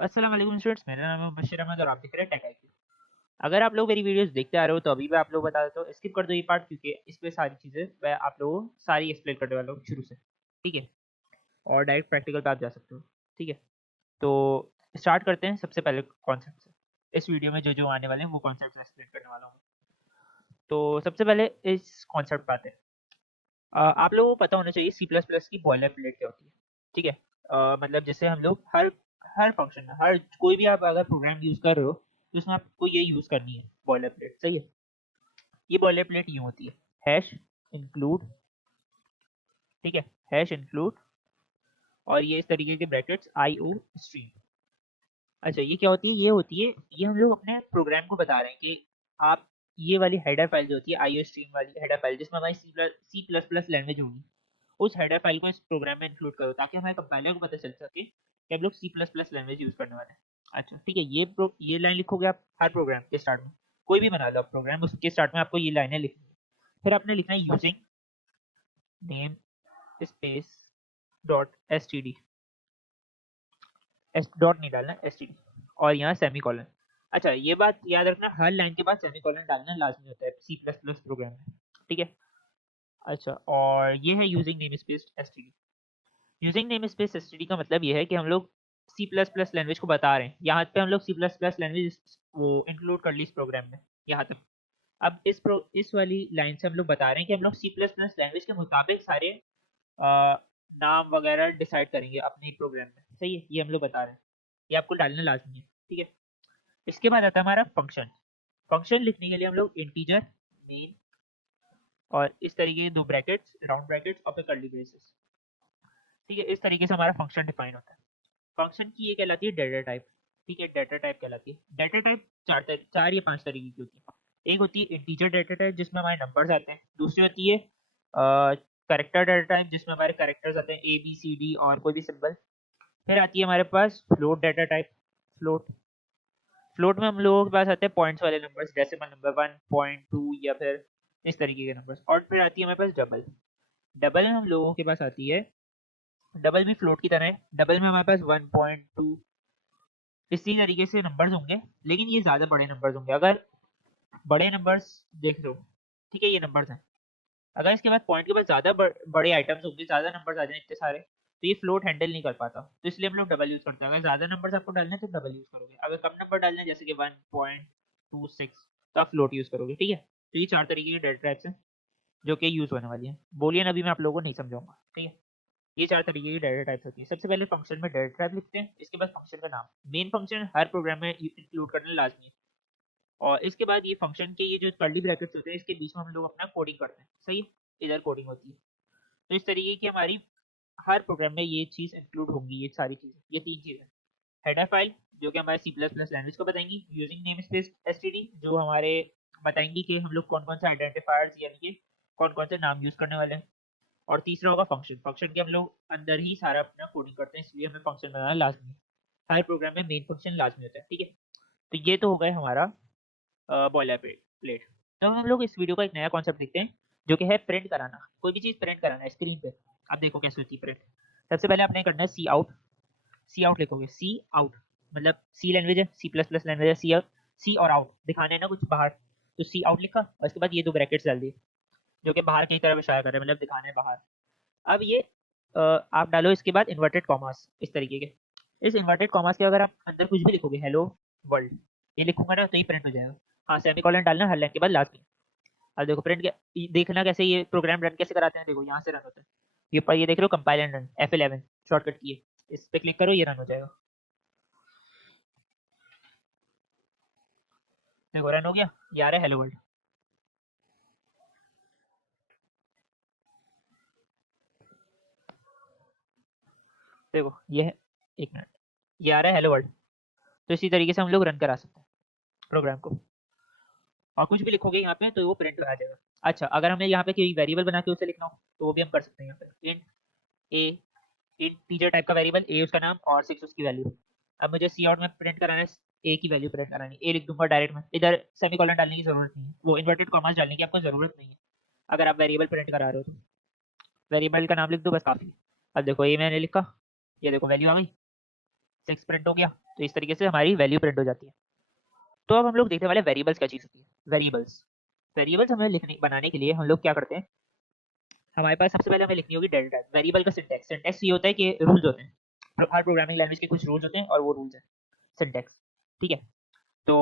अस्सलाम वालेकुम स्टूडेंट्स, मेरा नाम है बशीर अहमद और आप देख रहे हैं टेक आईक्यू। अगर आप लोग मेरी वीडियोस देखते आ रहे हो तो अभी मैं आप लोग बता देता हूँ, स्किप कर दो ये पार्ट क्योंकि इस पे सारी चीज़ें मैं आप लोगों को सारी एक्सप्लेन करने वाला हूँ शुरू से। ठीक है, और डायरेक्ट प्रैक्टिकल पे आप जा सकते हो। ठीक है, तो स्टार्ट करते हैं सबसे पहले कॉन्सेप्ट से। इस वीडियो में जो जो आने वाले हैं वो कॉन्सेप्ट एक्सप्लेन करने वाला हूँ। तो सबसे पहले इस कॉन्सेप्ट पे आते हैं। आप लोगों को पता होना चाहिए सी प्लस प्लस की बॉयलर प्लेट क्या होती है। ठीक है, मतलब जैसे हम लोग हर हर फंक्शन में हर कोई भी आप अगर प्रोग्राम यूज कर रहे हो तो उसमें आपको ये यूज करनी है बॉयलर प्लेट। सही है, ये बॉयलर प्लेट यूँ होती है हैश इंक्लूड। ठीक है, हैश इंक्लूड और ये इस तरीके के ब्रैकेट्स आई ओ स्ट्रीम। अच्छा, ये क्या होती है? ये होती है, ये हम लोग अपने प्रोग्राम को बता रहे हैं कि आप ये वाली हेडर फाइल जो होती है आई ओ स्ट्रीम वाली हेडर फाइल जिसमें हमारी सी प्लस प्लस लैंग्वेज होगी, उस हेडर फाइल को इस प्रोग्राम में इंक्लूड करो ताकि हमारे कंपाइलर को पता चल सके कि हम लोग C plus plus language use करने वाले हैं। अच्छा ठीक है, ये लाइन लिखोगे आप हर प्रोग्राम के स्टार्ट में। कोई भी बना लो आप प्रोग्राम, उसके स्टार्ट में आपको ये लाइनें लिखनी है। फिर आपने लिखना है using name space dot S T D, S dot नहीं डालना एस टी डी, और यहाँ सेमी कॉलन। अच्छा, ये बात याद रखना, हर लाइन के बाद सेमी कॉलन डालना लाजमी होता है सी प्लस प्लस प्रोग्राम में। ठीक है, अच्छा, और ये है using name space S T D. Using name space STD का मतलब ये है कि हम लोग सी प्लस प्लस लैंग्वेज को बता रहे हैं। यहाँ पे हम लोग सी प्लस प्लस लैंग्वेज वो इंक्लूड कर ली इस प्रोग्राम में यहाँ तक। अब इस वाली लाइन से हम लोग बता रहे हैं कि हम लोग सी प्लस प्लस लैंग्वेज के मुताबिक सारे नाम वगैरह डिसाइड करेंगे अपने प्रोग्राम में। सही है, ये हम लोग बता रहे हैं, ये आपको डालना लाजमी है। ठीक है, इसके बाद आता है हमारा फंक्शन। फंक्शन लिखने के लिए हम लोग इंटीजर मेन और इस तरीके के दो ब्रैकेट्स राउंड ब्रैकेट्स और फिर कर्ली ब्रेसेस। ठीक है, इस तरीके से हमारा फंक्शन डिफाइन होता है। फंक्शन की ये कहलाती है डाटा टाइप। ठीक है, डाटा टाइप कहलाती है। डाटा टाइप चार या पांच तरीके की होती है। एक होती है इंटीजर डाटा टाइप जिसमें हमारे नंबर्स आते हैं। दूसरी होती है कैरेक्टर डाटा टाइप जिसमें हमारे कैरेक्टर्स आते हैं ए बी सी डी और कोई भी सिंबल। फिर आती है हमारे पास float data type. Float float में हम लोगों के पास आते हैं पॉइंट्स वाले नंबर्स, डेसिमल नंबर 1.2 या फिर इस तरीके के नंबर्स। और फिर आती है हमारे पास डबल। डबल में हम लोगों के पास आती है, डबल भी फ्लोट की तरह है। डबल में हमारे पास 1.2 इसी तरीके से नंबर्स होंगे, लेकिन ये ज्यादा बड़े नंबर्स होंगे। अगर बड़े नंबर्स देख लो, ठीक है, ये नंबर्स हैं। अगर इसके बाद पॉइंट के बाद ज्यादा बड़े आइटम्स होंगे, ज्यादा नंबर्स आ जाए इतने सारे, तो ये फ्लोट हैंडल नहीं कर पाता, तो इसलिए हम लोग डबल यूज करते हैं। अगर ज्यादा नंबर्स आपको डालने हैं तो डबल यूज करोगे, अगर कम नंबर डालने हैं जैसे कि 1.26 तो आप फ्लोट यूज करोगे। ठीक है, तो ये चार तरीके के डेटा टाइप्स हैं जो कि यूज होने वाली है। बोलिए अभी मैं आप लोगों को नहीं समझाऊंगा। ठीक है, ये चार तरीके की डाटा टाइप्स होती है। सबसे पहले फंक्शन में डाटा टाइप लिखते हैं, इसके बाद फंक्शन का नाम। मेन फंक्शन हर प्रोग्राम में इंक्लूड करना लाजमी है। और इसके बाद ये फंक्शन के ये जो कर्ली ब्रैकेट्स होते हैं इसके बीच में हम लोग अपना कोडिंग करते हैं। सही है, इधर कोडिंग होती है। तो इस तरीके की हमारी हर प्रोग्राम में ये चीज़ इंक्लूड होंगी, ये सारी चीज़ें, ये तीन चीज़ें। हेडर फाइल जो कि हमारे सी प्लस प्लस लैंग्वेज को बताएंगी। Using name space S T D जो हमारे बताएंगी कि हम लोग कौन कौन से आइडेंटिफायर्स यानी कि कौन कौन से नाम यूज करने वाले हैं। और तीसरा होगा फंक्शन। फंक्शन के हम लोग अंदर ही सारा अपना कोडिंग करते हैं, इसलिए हमें फंक्शन बनाना लाजमी है। हर प्रोग्राम में मेन फंक्शन लाजमी होता है। ठीक है, तो ये तो हो गया हमारा बॉयलर प्लेट। तो हम लोग इस वीडियो का एक नया कॉन्सेप्ट देखते हैं जो कि है प्रिंट कराना। कोई भी चीज़ प्रिंट कराना है स्क्रीन पे। अब देखो कैसे होती है प्रिंट। सबसे पहले आपने करना है सी आउट। सी आउट लिखोगे, सी आउट मतलब सी लैंग्वेज है, सी प्लस प्लस लैंग्वेज है, सी आउट। सी और आउट दिखाना है ना कुछ बाहर, तो सी आउट लिखा और इसके बाद ये दो ब्रैकेट्स डाल दिए जो कि बाहर की तरफ इशारा कर रहे हैं, मतलब दिखाना है बाहर। अब ये आप डालो इसके बाद इन्वर्टेड कॉमास इस तरीके के। इस इन्वर्टेड कॉमास के अगर आप अंदर कुछ भी लिखोगे, हेलो वर्ल्ड ये लिखूंगा ना तो ये प्रिंट हो जाएगा। हाँ, सेमीकोलन डालना हर लाइन के बाद लास्ट में। अब देखो प्रिंट के देखना कैसे ये प्रोग्राम रन कैसे कराते हैं। देखो यहाँ से रन होता है, ये पर ये देख रहे हो compile and run F11 shortcut की है, इस पे क्लिक करो ये रन हो जाएगा। देखो रन हो गया, ये आ रहा है हेलो वर्ल्ड। देखो ये है, एक मिनट, ये आ रहा है हेलो वर्ल्ड। तो इसी तरीके से हम लोग रन करा सकते हैं प्रोग्राम को। और कुछ भी लिखोगे यहाँ पे तो वो प्रिंट आ जाएगा। अच्छा, अगर हमें यहाँ पे कोई वेरिएबल बना के उसे लिखना हो तो वो भी हम कर सकते हैं। यहाँ पे इंट ए, इंटीजर टाइप का वेरिएबल ए उसका नाम और 6 उसकी वैल्यू। अब मुझे सी आउट में प्रिंट कराना है, ए की वैल्यू प्रिंट करानी है, ए लिख दूंगा डायरेक्ट में। इधर सेमीकोलन डालने की जरूरत नहीं है, वो इन्वर्टेड कॉमास डालने की आपको जरूरत नहीं है अगर आप वेरिएबल प्रिंट करा रहे हो तो। वेरिएबल का नाम लिख दो बस काफी। अब देखो ये मैंने लिखा, ये देखो वैल्यू आ गई, 6 प्रिंट हो गया। तो इस तरीके से हमारी वैल्यू प्रिंट हो जाती है। तो अब हम लोग देखने वाले वेरिएबल्स क्या चीज़ होती है। वेरिएबल्स हमें लिखने बनाने के लिए हम लोग क्या करते हैं, हमारे पास सबसे पहले हमें लिखनी होगी डेटा टाइप। वेरिएबल का सिंटैक्स ये होता है कि रूल्स होते हैं, हर प्रोग्रामिंग लैंग्वेज के कुछ रूल्स होते हैं और वो रूल्स हैं सिंटैक्स, ठीक है। तो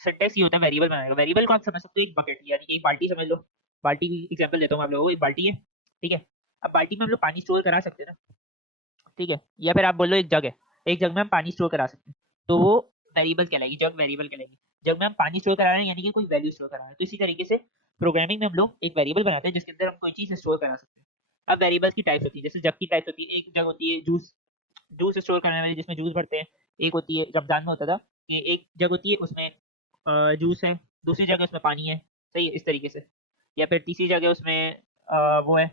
सिंटैक्स ये होता है वेरिएबल बनाने का। वेरिएबल को आप समझ सकते हो एक बकेट, यानी कि एक बाल्टी समझ लो। बाल्टी की एग्जांपल देता हूँ आप लोगों को, एक बाल्टी है, ठीक है। अब बाल्टी में हम लोग पानी स्टोर करा सकते हैं ना, ठीक है। या फिर आप बोल लो एक जग है, एक जग में हम पानी स्टोर करा सकते हैं, तो वो वेरिएबल कहलाएगी, जग वेरिएबल कहलाएगी। जग में हम पानी स्टोर करा रहे हैं यानी कि कोई वैल्यू स्टोर करा रहे हैं। तो इसी तरीके से प्रोग्रामिंग में हम लोग एक वेरिएबल बनाते हैं जिसके अंदर हम कोई चीज़ स्टोर करा सकते हैं। अब वेरिएबल्स की टाइप्स होती है, जैसे जग की टाइप्स होती है, एक जग होती है जूस, जूस स्टोर करने वाली जिसमें जूस भरते हैं। एक होती है, रमजान में होता था कि एक जग होती है उसमें जूस है, दूसरी जगह उसमें पानी है, सही है, इस तरीके से। या फिर तीसरी जगह उसमें वो है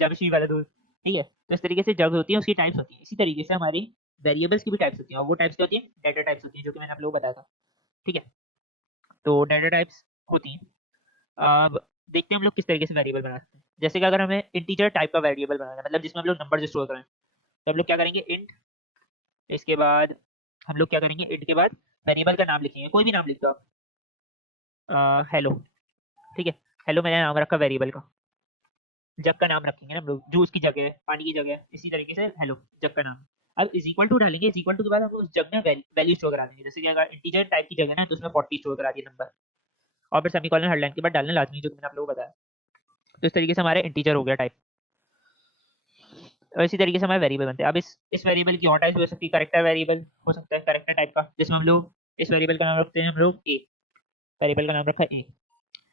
जावित्री वाला दूध, ठीक है। तो इस तरीके से जग होती है, उसकी टाइप्स होती है। इसी तरीके से हमारी वेरिएबल्स की भी टाइप्स होती हैं, और वो टाइप्स क्या होती है, डाटा टाइप्स होती है, जो कि मैंने आप लोगों को बताया था, ठीक है। तो डाटा टाइप्स होती हैं। अब देखते हैं हम लोग किस तरीके से वेरिएबल बना सकते हैं। जैसे कि अगर हमें इंटीजर टाइप का वेरिएबल बनाना है, मतलब जिसमें हम लोग नंबर स्टोर करें, तो हम लोग क्या करेंगे, इंट, इसके बाद हम लोग क्या करेंगे, इंट के बाद वेरिएबल का नाम लिखेंगे, कोई भी नाम लिख दो आप, हेलो, ठीक है। हेलो मैंने नाम रखा वेरिएबल का। जग का नाम रखेंगे ना हम लोग, जूस की जगह, पानी की जगह, इसी तरीके से हेलो जग का नाम। अब इज इक्वल टू डालेंगे, इज इक्वल टू के बाद हम उस जग में वैल्यू स्टोर करा देंगे। जैसे कि अगर इंटीजर टाइप की जगह ना, तो उसमें 40 स्टोर करा दिए नंबर, और फिर सेमीकोलन हर लाइन के बाद डालना लाजमी, जो कि मैंने आप लोगों को बताया। तो इस तरीके से हमारा इंटीजर हो गया टाइप, और इसी तरीके से हमारे वेरिएबल बनते हैं। अब इस वेरिएबल की और टाइप हो सकती है, करेक्टर वेरिएबल हो सकता है, करेक्टर टाइप का, जिसमें हम लोग इस वेरिएबल का नाम रखते हैं हम लोग ए, वेरिएबल का नाम रखा है ए,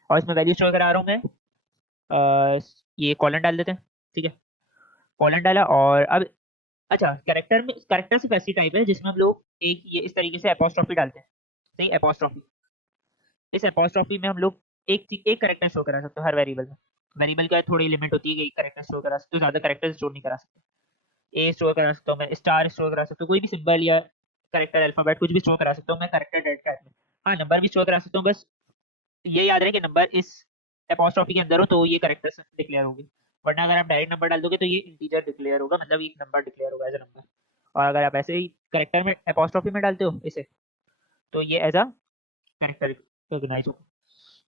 और इसमें वैल्यू स्टोर करा रहा हूँ मैं, ये कॉलन डाल देते हैं, ठीक है। कॉलन डाला, और अब अच्छा, कैरेक्टर में, कैरेक्टर सिर्फ ऐसी टाइप है जिसमें हम लोग एक ये इस तरीके से एपोस्ट्रोफी डालते हैं, सही, एपोस्ट्रोफी। इस एपोस्ट्रोफी में हम लोग एक कैरेक्टर शो करा सकते हो हर वेरिएबल में। वेरिएबल का थोड़ी लिमिट होती है कि एक कैरेक्टर शो करा सकते हो, ज़्यादा कैरेक्टर स्टोर नहीं करा सकते। ए स्टोर करा सकता हूँ मैं, स्टार स्टोर करा सकता हूँ, कोई भी सिंबल या कैरेक्टर अल्फाबेट कुछ भी स्टोर करा सकता हूँ मैं कैरेक्टर डेट टाइप में। हाँ, नंबर भी स्टोर करा सकता हूँ, बस ये याद रहे कि नंबर इस एपोस्ट्रोफी के अंदर हो तो ये कैरेक्टर डिक्लेयर होगी, वरना अगर आप डायरेक्ट नंबर डाल दोगे तो ये इंटीजर डिक्लेयर होगा, मतलब एक नंबर डिक्लेयर होगा एज अ नंबर। और अगर आप ऐसे ही कैरेक्टर में एपोस्ट्रोफी में डालते हो इसे, तो ये एज अ कैरेक्टर रिकॉग्नाइज होगा।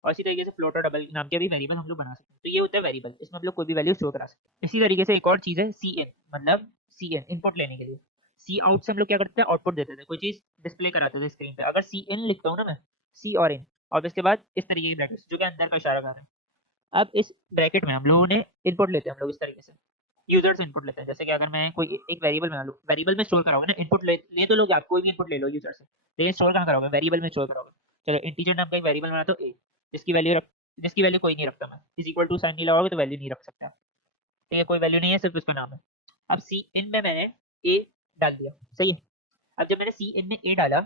और इसी तरीके से फ्लोट और डबल नाम के भी वेरिएबल हम लोग बना सकते हैं। तो ये होता है वेरिएबल, इसमें हम लोग कोई भी वैल्यू स्टोर करा सकते हैं। इसी तरीके से एक और चीज़ है सी एन, मतलब सी एन इनपुट लेने के लिए। सी आउट से हम लोग क्या करते हैं, आउटपुट देते थे, कोई चीज़ डिस्प्ले कराते थे स्क्रीन पे। अगर सी एन लिखता हूँ ना मैं, सी और एन, और इसके बाद इस तरीके की ब्रैकेट्स जो कि अंदर का इशारा कर रहे हैं। अब इस ब्रैकेट में हम लोगों ने इनपुट लेते हैं हम लोग इस तरीके से, यूजर से इनपुट लेते हैं। जैसे कि अगर मैं कोई एक वेरिएबल बना लूँ, वेरिएबल में स्टोर कराओगे ना, इनपुट ले तो लोगे आप, कोई भी इनपुट ले लो यूजर से, लेकिन स्टोर कहाँ करोगे, वेरिएबल में स्टोर करोगे। चलो, इंटीजर नाम का एक वेरिएबल बना तो ए, जिसकी वैल्यू कोई नहीं रखता मैं, इज इक्वल टू साइन नहीं लगाओगे तो वैल्यू नहीं रख सकता, ठीक है, कोई वैल्यू नहीं है, सिर्फ उसका नाम है। अब सी इन में मैंने ए डाल दिया, सही है। अब जब मैंने सी इन में ए डाला,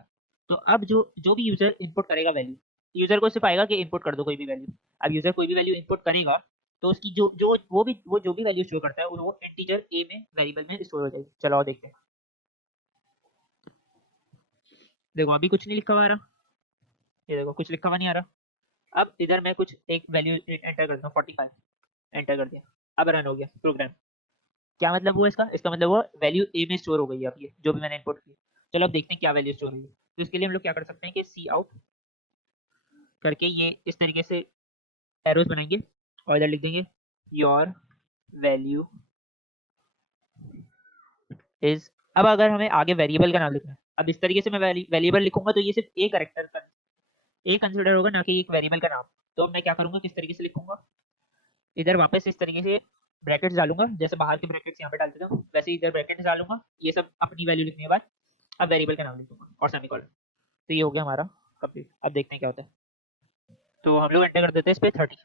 तो अब जो जो भी यूजर इनपुट करेगा वैल्यू, यूजर को सिर्फ आएगा कि इनपुट कर दो कोई भी वैल्यू। अब यूजर कोई भी वैल्यू इनपुट करेगा, तो उसकी जो जो वो जो भी वैल्यू स्टोर करता है वो इंटीजर ए में वेरिएबल में स्टोर हो जाएगी। चलो और देखते हैं। देखो अभी कुछ नहीं लिखा हुआ आ रहा, ये देखो कुछ लिखा हुआ नहीं आ रहा। अब इधर मैं कुछ एक वैल्यू एंटर करता हूँ, 45 एंटर कर दिया। अब रन हो गया प्रोग्राम। क्या मतलब हुआ इसका मतलब वो वैल्यू ए में स्टोर हो गई है, अब ये जो भी मैंने इनपुट की। चलो अब देखते हैं क्या वैल्यू स्टोर हुई है। तो इसके लिए हम लोग क्या कर सकते हैं कि सी आउट करके ये इस तरीके से एरोज बनाएंगे, और इधर लिख देंगे योर वैल्यू इज। अब अगर हमें आगे वेरिएबल का नाम लिखना है, अब इस तरीके से मैं वेरिएबल लिखूंगा तो ये सिर्फ एक कैरेक्टर का एक कंसिडर होगा, ना कि एक वेरिएबल का नाम। तो मैं क्या करूंगा, किस तरीके से लिखूंगा, इधर वापस इस तरीके से ब्रैकेट्स डालूंगा, जैसे बाहर के ब्रैकेट्स यहाँ पे डालते थे वैसे इधर ब्रैकेट्स डालूंगा, ये सब अपनी वैल्यू लिखने के बाद अब वेरिएबल का नाम लिखूंगा और सेमीकोलन। तो ये हो गया हमारा कंप्लीट। अब देखते हैं क्या होता है। तो हम लोग एंटर कर देते हैं इस पे 30,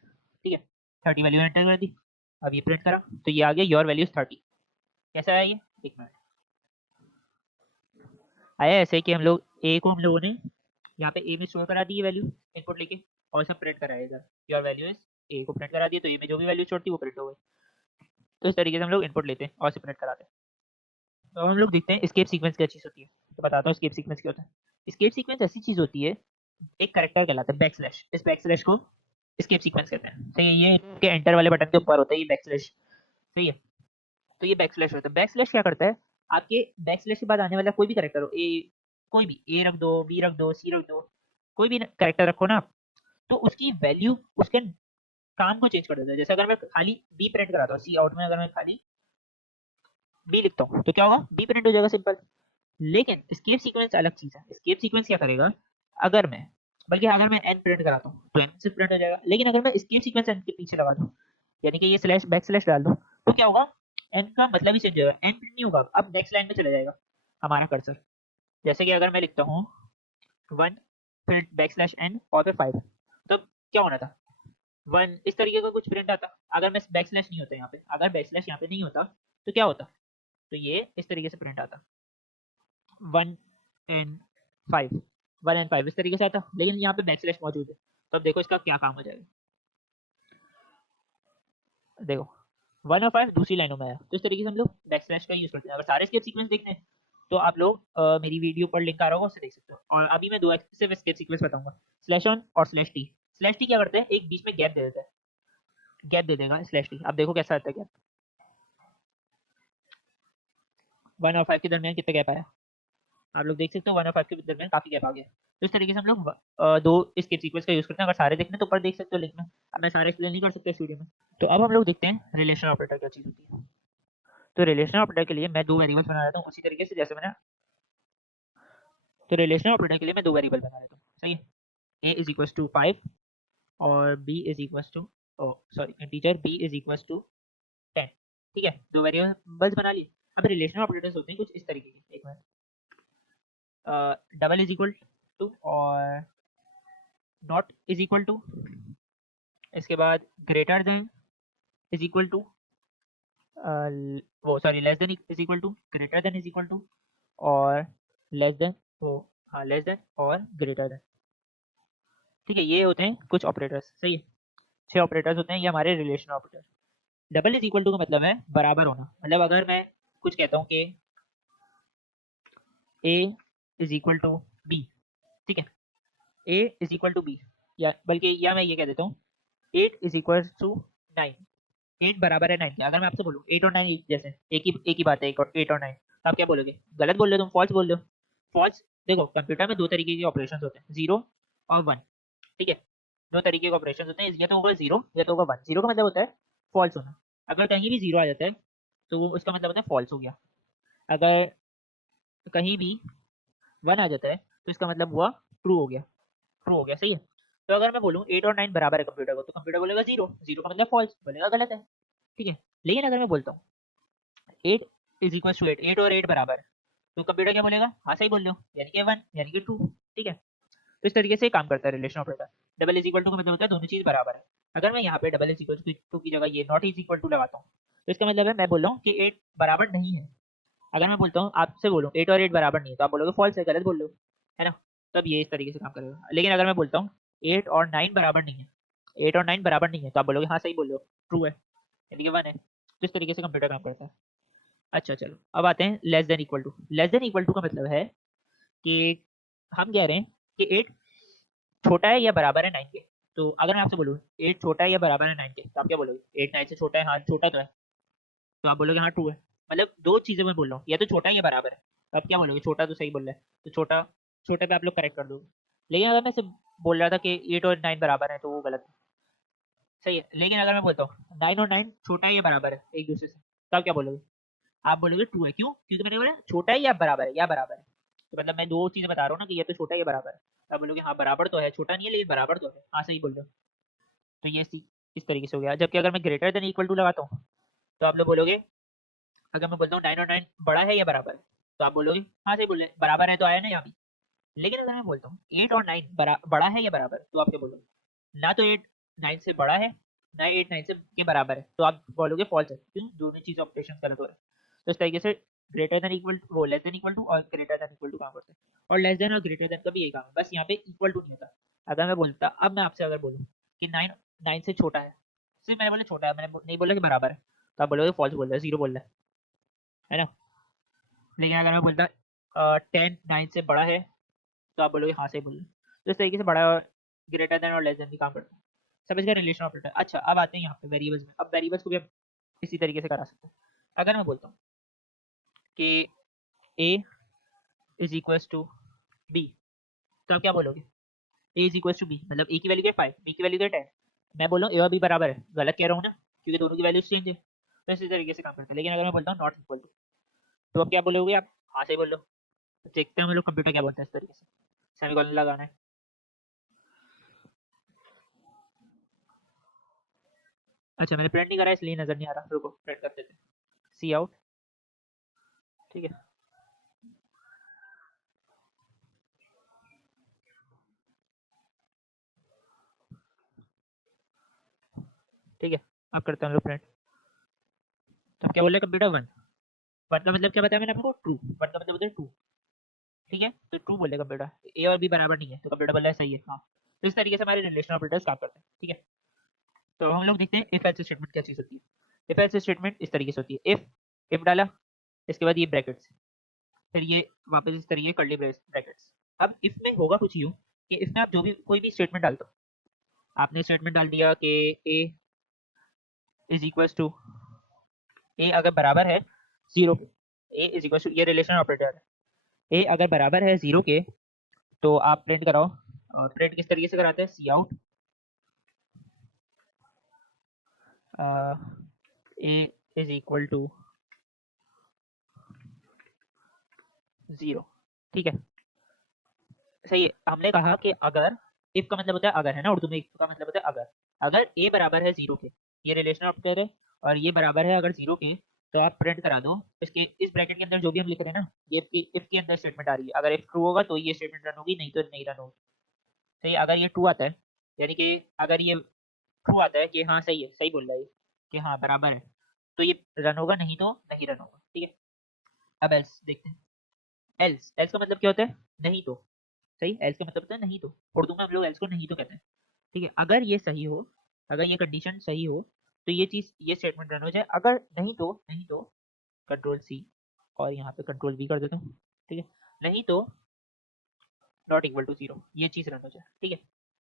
ठीक है, 30 वैल्यू एंटर कर दी। अब ये प्रिंट करा तो ये आ गया योर वैल्यू 30। कैसा आया ये, एक मिनट, आया ऐसे कि हम लोग ए को हम लोगों ने यहाँ पे ए में स्टोर करा दी है वैल्यू इनपुट लेके, और सब प्रिंट कराया इधर योर वैल्यू इज ए को प्रिंट करा दिया, तो ए में जो भी वैल्यू स्टोर थी वो प्रिंट हो गई। तो इस तरीके से हम लोग इनपुट लेते हैं और सेपरेट कराते हैं। तो हम लोग देखते हैं स्केप सीक्वेंस क्या चीज़ होती है। तो बताता हूँ स्केप सीक्वेंस क्या होता है। स्केप सीक्वेंस ऐसी चीज़ होती है, एक कैरेक्टर कहलाता है बैक स्लैश, इस बैक स्लैश को स्केप सीक्वेंस कहते हैं। तो ये के एंटर वाले बटन के ऊपर होता है ये बैक स्लैश, सही है। तो ये बैक स्लैश होता है। बैक स्लैश क्या करता है, आपके बैक स्लैश के बाद आने वाला कोई भी कैरेक्टर हो, ए कोई भी ए रख दो, बी रख दो, सी रख दो, कोई भी कैरेक्टर रखो ना, तो उसकी वैल्यू उसके काम को चेंज कर देता है। जैसे अगर मैं खाली बी प्रिंट कराता हूँ, सी आउट में अगर मैं खाली बी लिखता हूँ तो क्या होगा, बी प्रिंट हो जाएगा सिंपल। लेकिन एस्केप सीक्वेंस अलग चीज है। एस्केप सीक्वेंस क्या करेगा, अगर मैं बल्कि अगर मैं एन प्रिंट कराता हूँ तो एन से प्रिंट हो जाएगा। लेकिन अगर मैं एस्केप सीक्वेंस एन के पीछे लगा दूं, यानी कि ये स्लैश बैक स्लैश डाल दूं, तो क्या होगा, एन का मतलब ही चेंज हो जाएगा, एन प्रिंट नहीं होगा, अब नेक्स्ट लाइन में चला जाएगा हमारा कर्सर। जैसे कि अगर मैं लिखता हूँ 1 फिर बैक स्लैश एन और फिर 5, तो क्या होना था, 1 इस तरीके का कुछ प्रिंट आता। अगर मैं बैक स्लैश नहीं होता यहाँ पे, अगर बैक स्लैश यहाँ पे नहीं होता तो क्या होता, तो ये इस तरीके से प्रिंट आता 1 एंड 5, 1 एंड 5 इस तरीके से आता। लेकिन यहाँ पे बैक स्लैश मौजूद है, तो अब देखो इसका क्या काम हो जाएगा। देखो 1 और 5 दूसरी लाइनों में आया, तो इस तरीके से हम लोग बैक स्लैश का यूज करते हैं। अगर सारे स्केप सीक्वेंस देखने हैं तो आप लोग मेरी वीडियो पर लिंक आ रहा होगा, उससे देख सकते हो। और अभी मैं दो सिर्फ स्केप सीक्वेंस बताऊंगा, स्लैश ऑन और स्लैश टी। स्लैश टी क्या करते हैं, एक बीच में गैप दे देता है, गैप दे देगा स्लैश टी। अब देखो कैसा आता है गैप, 1 और 5 के दरमियान कितना गैप आया, आप लोग देख सकते हो 1 और 5 के दरमियान काफी गैप आ गया। तो इस तरीके से हम लोग दो स्केप सीक्वेंस का यूज करते हैं। अगर सारे देखने तो ऊपर देख सकते हो लिंक में, अब मैं सारे एक्सप्लेन नहीं कर सकता इस वीडियो में। तो अब हम लोग देखते हैं रिलेशन ऑपरेटर क्या चीज होती है। तो रिलेशन ऑपरेटर के लिए मैं दो वेरिएबल्स बना लेता हूँ उसी तरीके से जैसे मैंने, तो रिलेशन ऑपरेटर के लिए मैं दो वेरिएबल बना लेता हूँ, सही है। a इज इक्वल टू 5 और b is equal to, sorry integer b is equal to 10, ठीक है। दो वेरिएबल्स बना लिए। अब रिलेशन ऑपरेटर्स होते हैं कुछ इस तरीके के, एक minute, double is equal to और नॉट इज इक्वल टू, इसके बाद greater than is equal to, वो sorry less than is equal to, greater than is equal to और लेस देन, वो हाँ लेस देन और ग्रेटर देन, ठीक है। ये होते हैं कुछ ऑपरेटर्स, सही है। 6 ऑपरेटर्स होते हैं ये हमारे relation operator. Double is equal to का मतलब है बराबर होना, मतलब अगर मैं कुछ कहता हूँ कि a is equal to b, ठीक है, a is equal to b, या मैं ये कह देता हूँ 8 इज इक्वल टू 9, 8 बराबर है 9 के। अगर मैं आपसे बोलूँ 8 और 9 जैसे एक ही बात है, 8 और 9, तो आप क्या बोलोगे, गलत बोल रहे हो तुम, फॉल्स बोल रहे हो। फॉल्स, देखो कंप्यूटर में दो तरीके के ऑपरेशंस होते हैं, 0 और 1, ठीक है। दो तरीके के ऑपरेशंस होते हैं, या तो होगा 0 या तो होगा 1। 0 का मतलब होता है फॉल्स होना, अगर कहीं भी 0 आ जाता है तो वो उसका मतलब होता है फॉल्स हो गया। अगर कहीं भी 1 आ जाता है तो इसका मतलब हुआ ट्रू हो गया, ट्रू हो गया, सही है। तो अगर मैं बोलूँ 8 और 9 बराबर है कंप्यूटर को, तो कंप्यूटर बोलेगा 0, 0 का मतलब फॉल्स, बोलेगा गलत है, ठीक है। लेकिन अगर मैं बोलता हूँ 8 इज इक्वल टू 8, 8 और 8 बराबर है, तो कंप्यूटर क्या बोलेगा, हाँ सही बोल रहे हो, यानी कि 1 यानी कि ट्रू, ठीक है। तो इस तरीके से काम करता है relation operator. Double is equal to का मतलब होता है दोनों चीज बराबर है। अगर मैं यहाँ पे डबल इज इक्वल टू की जगह ये नॉट इज इक्वल टू लगाता हूँ, तो इसका मतलब है मैं बोल रहा हूँ कि 8 बराबर नहीं है। अगर मैं बोलता हूँ आपसे बोलूँ 8 और 8 बराबर नहीं है, तो आप बोलोगे फॉल्स है, गलत बोल रहे हो, है ना। तब ये इस तरीके से काम करेगा। लेकिन अगर मैं बोलता हूँ 8 और 9 बराबर नहीं है, 8 और 9 बराबर नहीं है, तो आप बोलोगे हाँ सही बोल रहे हो, ट्रू है, यानी कि 1 है। तो इस तरीके से कंप्यूटर काम करता है। अच्छा चलो अब आते हैं less than equal to. Less than equal to का मतलब है कि हम कह रहे हैं कि 8 छोटा है या बराबर है 9 के। तो अगर मैं आपसे बोलूँ 8 छोटा है या बराबर है 9 के, तो आप क्या बोलोगे, 8 9 से छोटा है, हाँ छोटा तो है, तो आप बोलोगे हाँ ट्रू है। मतलब दो चीजें मैं बोल रहा हूँ, या तो छोटा है या बराबर है, तो आप क्या बोलोगे, छोटा तो सही बोल रहा है, तो छोटा, छोटे पे आप लोग करेक्ट कर दो। लेकिन अगर मैं सिर्फ बोल रहा था कि 8 और 9 बराबर है, तो वो गलत है, सही है। लेकिन अगर मैं बोलता हूँ 9 और 9 छोटा है या बराबर है एक दूसरे से, तो आप क्या बोलोगे, आप बोलोगे ट्रू है। क्यों, क्योंकि मैंने बोला छोटा है या बराबर है, या बराबर है, तो मतलब मैं दो चीजें बता रहा हूँ ना कि ये तो छोटा है या बराबर है। आप बोलोगे हाँ बराबर तो है, छोटा नहीं है लेकिन बराबर तो है, हाँ सही बोल रहे हो। तो ये इस तरीके से हो गया। जबकि अगर मैं ग्रेटर देन इक्वल टू लगाता हूँ, तो आप लोग बोलोगे, अगर मैं बोलता हूँ 9 और 9 बड़ा है या बराबर है, तो आप बोलोगे हाँ सही बोल रहे, बराबर है तो आया ना यहाँ भी। लेकिन अगर मैं बोलता हूँ 8 और 9 बड़ा है या बराबर है, तो आप क्या बोलोगे, ना तो 8 9 से बड़ा है, ना 8 9 से के बराबर है, तो आप बोलोगे फॉल्स है। क्यों, दोनों चीज ऑपरेशन गलत हो रहे हैं। तो इस तरीके से ग्रेटर देन इक्वल वो लेस देन इक्वल टू और ग्रेटर देन इक्वल टू काम करते हैं। और लेस देन और ग्रेटर देन का भी यही काम है, बस यहाँ पे इक्वल टू नहीं होता। अगर मैं बोलता, अब मैं आपसे अगर बोलूँ कि 9 9 से छोटा है, सिर्फ मैंने बोला छोटा है, मैंने नहीं बोला कि बराबर है, तो आप बोलोगे फॉल्स बोल रहे हैं, 0 बोल रहे हैं, है ना। लेकिन अगर मैं बोलता 10 9 से बड़ा है, तो आप बोलोगे हाँ सही बोल रहे हैं। तो इस तरीके से बड़ा, ग्रेटर देन और लेस देन भी काम करता है। समझ गए रिलेशन ऑपरेटर। अच्छा अब आते हैं यहाँ पे वेरिएबल्स में। अब वेरिएबल्स को भी हम इसी तरीके से करा सकते हैं। अगर मैं बोलता हूँ कि a is equal to b, तो आप क्या बोलोगे? A is equal to b, मतलब ए की वैल्यू क्या 5, बी की वैल्यू क्या 10। मैं बोल रहा हूँ ए और बी बराबर है, गलत कह रहा हूँ ना, क्योंकि दोनों की वैल्यू सेम है, तो इसी तरीके से काम करता है। लेकिन अगर मैं बोलता हूँ नॉट इक्वल टू, तो अब क्या बोलोगे आप? हाँ सही बोल लो। तो देखते हैं हम लोग कंप्यूटर क्या बोलते हैं इस तरीके से, सेमीकोलन लगाना है। अच्छा मैंने प्रिंट नहीं करा इसलिए नजर नहीं आ रहा, रुको प्रिंट करते थे। सी आउट, ठीक है ठीक है, अब करते हैं हम लोग प्रिंट। तो अब क्या बोल रहे हैं कंप्यूटर वन, वन का मतलब क्या बताया मैंने आपको? ट्रू, वन का मतलब होता है ट्रू, ठीक है, तो ट्रू बोले कंप्यूटर, ए और बी बराबर नहीं है तो कंप्यूटर बोल रहा है सही है, हाँ। तो इस तरीके से हमारे रिलेशनल ऑपरेटर्स काम करते हैं, ठीक है। तो हम लोग देखते हैं इफ एल्स स्टेटमेंट क्या चीज होती है। इफ एल्स स्टेटमेंट इस तरीके से होती है, इफ डाला, इसके बाद ये ब्रैकेट्स, फिर ये वापस इस तरीके कर्ली ब्रैकेट्स। अब इफ में होगा कुछ यूं कि इसमें आप जो भी कोई भी स्टेटमेंट डाल दो, आपने स्टेटमेंट डाल दिया कि ए इज इक्वल्स टू, ए अगर बराबर है जीरो के, ए इज इक्वल्स टू, ये रिलेशन ऑपरेटर है, ए अगर बराबर है जीरो के, तो आप प्रिंट कराओ। और प्रिंट किस तरीके से कराते हैं? Cout A is equal to zero, ठीक है। सही है, हमने कहा कि अगर, इफ का मतलब होता है अगर, है ना, उर्दू में इफ का मतलब होता है अगर, अगर ए बराबर है जीरो के, ये रिलेशन ऑपरेटर है, और ये बराबर है अगर जीरो के, तो आप प्रिंट करा दो इसके इस ब्रैकेट के अंदर जो भी हम लिख रहे हैं ना, ये इफ के अंदर स्टेटमेंट आ रही है, अगर इफ ट्रू होगा तो ये स्टेटमेंट रन होगी, नहीं तो नहीं रन होगी। सही है, अगर ये ट्रू आता है, यानी कि अगर ये ट्रू आता है कि हाँ सही है, सही बोल रहा है ये, कि हाँ बराबर है, तो ये रन होगा, नहीं तो नहीं रन होगा, ठीक है। अब एल्स देखते हैं। एल्स, एल्स का मतलब क्या होता है? नहीं तो। सही, एल्स का मतलब होता है नहीं तो, उर्दू में हम लोग एल्स को नहीं तो कहते हैं, ठीक है। अगर ये सही हो, अगर ये कंडीशन सही हो, तो ये चीज, ये स्टेटमेंट रन हो जाए। अगर नहीं तो, नहीं तो कंट्रोल सी, और यहाँ पे कंट्रोल वी कर देता हूँ, ठीक है। नहीं तो नॉट इक्वल टू जीरो, ये चीज रन हो जाए, ठीक है।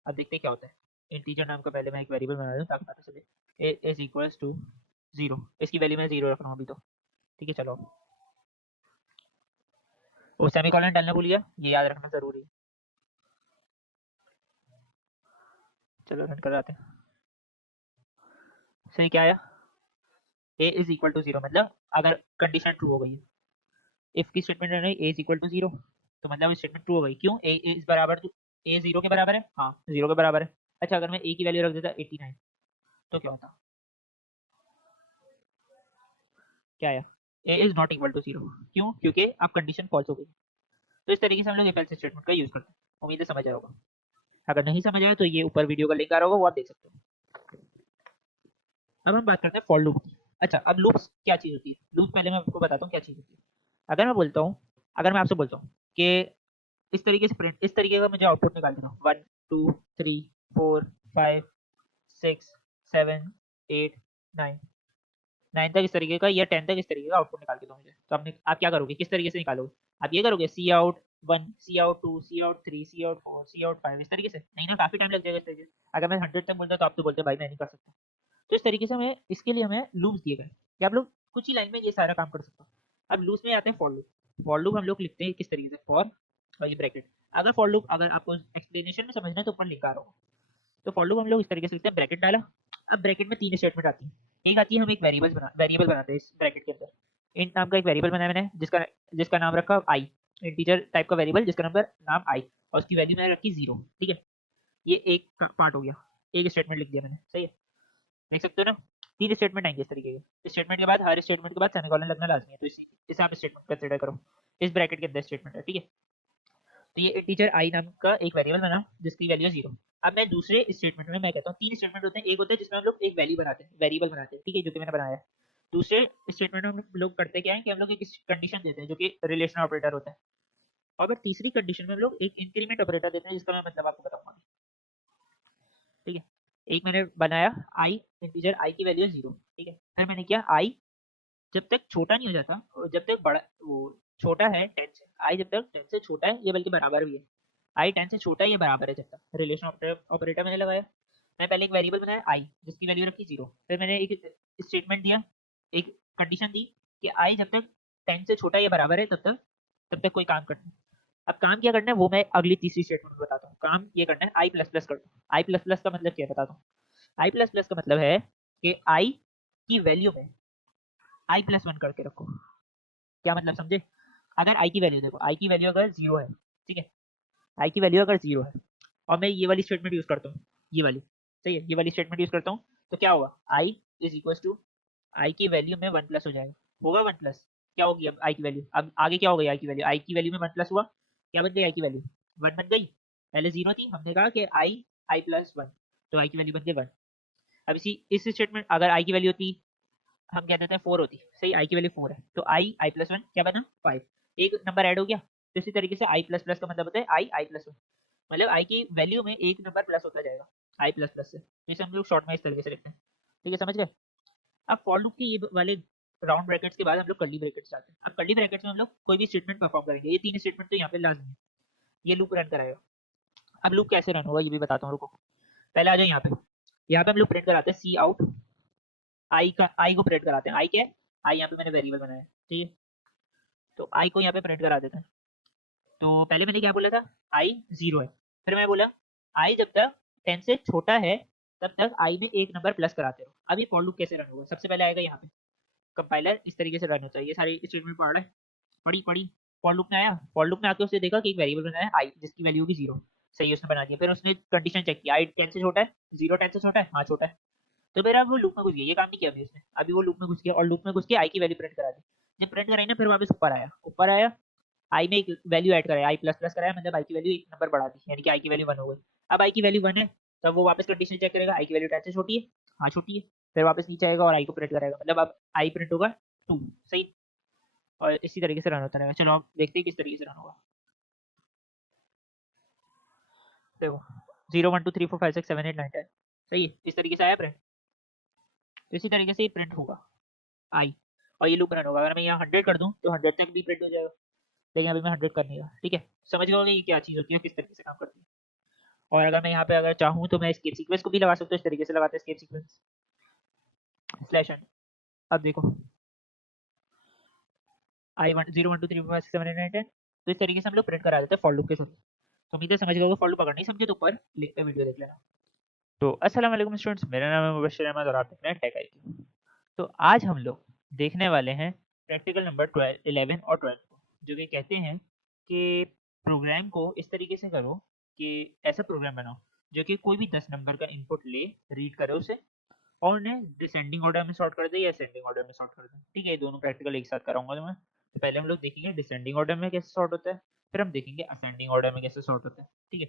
अब देखते हैं क्या होता है। इंटीजर नाम का पहले मैं एक वेरिएबल बना दूं ताकि पता चले। ए इज इक्वल्स टू जीरो, इसकी वैल्यू मैं जीरो रख रहा हूँ अभी तो, ठीक है। चलो, वो सेमीकोलन डालना भूल गया, ये याद रखना जरूरी है। चलो रन कराते हैं। सही क्या आया? A is equal to zero, मतलब अगर कंडीशन ट्रू हो गई है, इफ की स्टेटमेंट है ए इज इक्वल टू जीरो, तो मतलब स्टेटमेंट ट्रू हो गई। क्यों? ए इज बराबर टू, ए जीरो के बराबर है, हाँ जीरो के बराबर है। अच्छा अगर मैं ए की वैल्यू रख देता 89, तो क्या होता? क्या आया? A is not equal to zero. क्यों? क्योंकि अब कंडीशन फॉल्स हो गई। तो इस तरीके से हम लोग इफ एल्स स्टेटमेंट का यूज करते हैं। उम्मीद है समझ आया होगा। अगर नहीं समझ आया तो ये ऊपर वीडियो का लिंक आ रहा होगा, वो आप देख सकते हो। अब हम बात करते हैं फॉर लूप की। अच्छा अब लूप्स क्या चीज होती है? लूप पहले मैं आपको बताता हूँ क्या चीज होती है। अगर मैं बोलता हूँ, अगर मैं आपसे बोलता हूँ कि इस तरीके से प्रिंट, इस तरीके का मुझे आउटपुट निकाल देना, 1 2 3 4 5 6 7 8 9, 9 तक इस तरीके का, या 10 तक इस तरीके का आउटपुट निकाल के दो मुझे, तो आपने, आप क्या करोगे, किस तरीके से निकालोगे? आप ये करोगे सी आउट 1, सी आउट 2, सी आउट 3, सी आउट 4, सी आउट 5, इस तरीके से? नहीं ना, काफी टाइम लग जाएगा इस तरीके से। अगर मैं 100 तक बोलता तो आप तो बोलते भाई मैं नहीं कर सकता। तो इस तरीके से हमें, इसके लिए हमें लूप्स दिए गए कि आप लोग कुछ ही लाइन में ये सारा काम कर सकते हो। अब लूप्स में आते हैं फॉर लूप। फॉर लूप हम लोग लिखते हैं किस तरीके से? फॉर, और ये ब्रैकेट। अगर फॉर लूप, अगर आपको एक्सप्लेनेशन में समझना है तो ऊपर लिखा रहा हूँ। तो फॉर लूप हम लोग इस तरीके से लिखते हैं, ब्रैकेट डाला। अब ब्रैकेट में तीन स्टेटमेंट आती है। एक आती है, हम एक वेरिएबल बनाते हैं इस ब्रैकेट के अंदर। इंट नाम का एक वेरिएबल बनाया मैंने, जिसका जिसका नाम रखा आई, इंटीजर टाइप का वेरिएबल जिसका नंबर नाम आई, और उसकी वैल्यू मैंने रखी जीरो, ठीक है। ये एक पार्ट हो गया, एक स्टेटमेंट लिख दिया मैंने, सही है। देख सकते हो ना, तीन स्टेटमेंट आएंगे इस तरीके के। स्टेटमेंट के बाद, हर स्टेटमेंट के बाद सेमीकोलन लगना लाजमी है, तो इसे आप स्टेटमेंट कंसीडर करो। इस ब्रैकेट के अंदर स्टेटमेंट है, ठीक है। तो ये टीचर आई नाम का एक वेरिएबल बना जिसकी वैल्यू है जीरो। अब मैं दूसरे स्टेटमेंट में मैं कहता हूँ, तीन स्टेटमेंट होते हैं। एक होता है जिसमें हम लोग एक वैल्यू बनाते हैं, वेरिएबल बनाते हैं, ठीक है, जो कि मैंने बनाया है। दूसरे स्टेटमेंट में हम लोग करते क्या है कि हम लोग एक कंडीशन देते हैं जो कि रिलेशनल ऑपरेटर होता है। और फिर तीसरी कंडीशन में हम लोग एक इंक्रीमेंट ऑपरेटर देते हैं, जिसका मैं मतलब आपको बताऊंगा, ठीक है। एक मैंने बनाया आई, इंटीजर आई की वैल्यू है जीरो, ठीक है। फिर मैंने किया आई जब तक छोटा नहीं हो जाता, और जब तक बड़ा, वो छोटा है 10 से, आई जब तक 10 से छोटा है, ये बल्कि बराबर भी है, आई 10 से छोटा है ये बराबर है, जब तक रिलेशन ऑपरेटर मैंने लगाया। मैं पहले एक वेरिएबल बनाया आई, जिसकी वैल्यू रखी जीरो। फिर मैंने एक स्टेटमेंट दिया, एक कंडीशन दी कि आई जब तक 10 से छोटा या बराबर है, तब तक कोई काम करना। अब काम क्या करना है वो मैं अगली तीसरी स्टेटमेंट में बताता हूँ। काम ये करना है आई प्लस प्लस कर दो। आई प्लस प्लस का मतलब क्या बताता हूँ। आई प्लस प्लस का मतलब है कि आई की वैल्यू में आई प्लस वन करके रखो। क्या मतलब समझे। अगर आई की वैल्यू देखो, आई की वैल्यू अगर जीरो है, ठीक है, आई की वैल्यू अगर जीरो है और मैं ये वाली स्टेटमेंट यूज करता हूँ, ये वाली, सही है, ये वाली स्टेटमेंट यूज करता हूँ, तो क्या होगा, आई इज इक्वल टू आई की वैल्यू में वन प्लस हो जाएगा, होगा वन प्लस, क्या होगी अब आई की वैल्यू, अब आगे क्या हो गई आई की वैल्यू, आई की वैल्यू में वन प्लस हुआ, क्या बन गई आई की वैल्यू, वन बन गई। पहले जीरो थी, हमने कहा कि आई आई प्लस वन, तो आई की वैल्यू बन गई वन। अब इस स्टेटमेंट अगर आई की वैल्यू होती, हम क्या देते हैं फोर होती, सही, आई की वैल्यू फोर है, तो आई आई प्लस वन क्या बना फाइव, एक नंबर ऐड हो गया। तो इसी तरीके से आई प्लस प्लस का मतलब होता है आई आई प्लस वन, मतलब आई की वैल्यू में एक नंबर प्लस होता जाएगा आई प्लस प्लस से, जैसे हम लोग शॉर्ट में इस तरीके से लिखते हैं, ठीक है, समझ गए। अब फॉर लूप के ये वाले राउंड ब्रैकेट्स के बाद हम लोग कर्ली ब्रैकेट्स आते हैं। अब कर्ली ब्रैकेट्स में हम लोग कोई भी स्टेटमेंट परफॉर्म करेंगे, ये तीन स्टेटमेंट तो यहाँ पे लाजमी है, ये लूप रन कराएगा। अब लूप कैसे रन होगा ये भी बताता हूँ, रुको, पहले आ जाए यहाँ पे, यहाँ पे हम लोग प्रिंट कराते हैं सी आउट, आई का आई को प्रिंट कराते हैं, आई क्या है, आई यहाँ पे मैंने वेरिएबल बनाया है, ठीक है, तो आई को यहाँ पे प्रिंट करा देते हैं। तो पहले मैंने क्या बोला था, आई जीरो है, फिर मैं बोला आई जब तक 10 से छोटा है तब तक आई में एक नंबर प्लस कराते रहो। अब ये फॉर लूप कैसे रन होगा, सबसे पहले आएगा यहाँ पे कंपाइलर इस तरीके से रन होता है, ये सारी स्टेटमेंट पढ़ रहा है, पढ़ी पढ़ी, फॉर लूप में आया, फॉर लूप में आके उसने देखा कि एक वेरिएबल बनाया आई जिसकी वैल्यू होगी जीरो, सही उसने बना दिया, फिर उसने कंडीशन चेक किया आई 10 से छोटा है, जीरो 10 से छोटा है, हाँ छोटा है, तो फिर अब वो लूप में घुस गया, ये काम नहीं किया अभी उसने, अभी वो लूप में घुस गया और लूप में घुस के आई की वैल्यू प्रिंट करा दी, जब प्रिंट कराई ना फिर वापस ऊपर आया आई में एक वैल्यू ऐड कराया, आई प्लस प्लस कराया, मतलब आई की वैल्यू एक नंबर बढ़ा दी, यानी कि आई की वैल्यू वन हो गई। अब आई की वैल्यू वन है, तब वो वापस कंडीशन चेक करेगा आई की वैल्यू 10 से छोटी है, हाँ छोटी है, फिर वापस नीचे आएगा और आई को प्रिंट करेगा, मतलब अब आई प्रिंट होगा टू, सही, और इसी तरीके से रन होता रहेगा। चलो आप देखते हैं किस तरीके से रन होगा, देखो 0 1 2 3 4 5 6 7 8 9 10, सही है, इस तरीके से आया प्रिंट, तो इसी तरीके से ही प्रिंट होगा आई, और ये लूप रन होगा, अगर मैं यहाँ 100 कर दूँ तो 100 तक भी प्रिंट हो जाएगा, लेकिन अभी मैं 100 कर नहीं रहा, ठीक है, समझ गए ये क्या चीज़ होती है, किस तरीके से काम करती है। और अगर मैं यहाँ पे अगर चाहूँ तो मैं स्केप सीक्वेंस को भी लगा सकता हूँ, इस तरीके से लगाते हैं स्केप सीक्वेंस स्लैश एन। अब देखो आई वन 0 1 2 3 4 5 6 7 8 9 10, तो इस तरीके से हम लोग प्रिंट करा देते हैं फॉर लूप के साथ। तो उम्मीद है समझ गए, फॉर लूप अगर नहीं समझे तो ऊपर लिंक पे वीडियो देख लेना। तो अस्सलाम वालेकुम स्टूडेंट्स, मेरा नाम है मुबश्शिर अहमद और आप देख रहे हैं टेक आईक्यू। तो आज हम लोग देखने वाले हैं प्रैक्टिकल नंबर 12 11 और 12 को, जो कि कहते हैं कि प्रोग्राम को इस तरीके से करो कि ऐसा प्रोग्राम बनाओ जो कि कोई भी 10 नंबर का इनपुट ले, रीड करे उसे और उन्हें डिसेंडिंग ऑर्डर में सॉर्ट कर दे या असेंडिंग ऑर्डर में सॉर्ट कर दे, ठीक है, ये दोनों प्रैक्टिकल एक साथ कराऊंगा तो मैं। तो पहले हम लोग देखेंगे डिसेंडिंग ऑर्डर में कैसे सॉर्ट होता है, फिर हम देखेंगे असेंडिंग ऑर्डर में कैसे सॉर्ट होता है, ठीक है।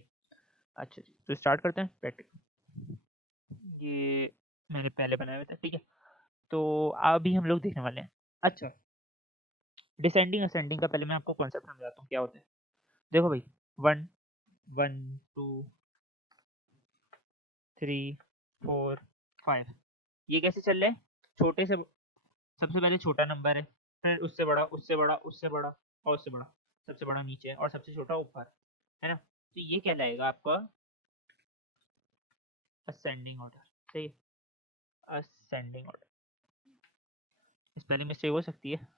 अच्छा जी, तो स्टार्ट करते हैं प्रैक्टिकल। ये मैंने पहले बनाया हुआ था, ठीक है, तो अभी हम लोग देखने वाले हैं। अच्छा, डिसेंडिंग असेंडिंग का पहले मैं आपको कॉन्सेप्ट समझाता हूँ क्या होता है। देखो भाई, one one two three four five, ये कैसे चल रहे हैं, छोटे से सबसे पहले छोटा नंबर है, फिर उससे बड़ा उससे बड़ा उससे बड़ा और उससे बड़ा, सबसे बड़ा नीचे और सबसे छोटा ऊपर, है ना, तो ये कहलाएगा आपका असेंडिंग ऑर्डर, सही है, असेंडिंग ऑर्डर। स्पेलिंग मिस्टेक हो सकती है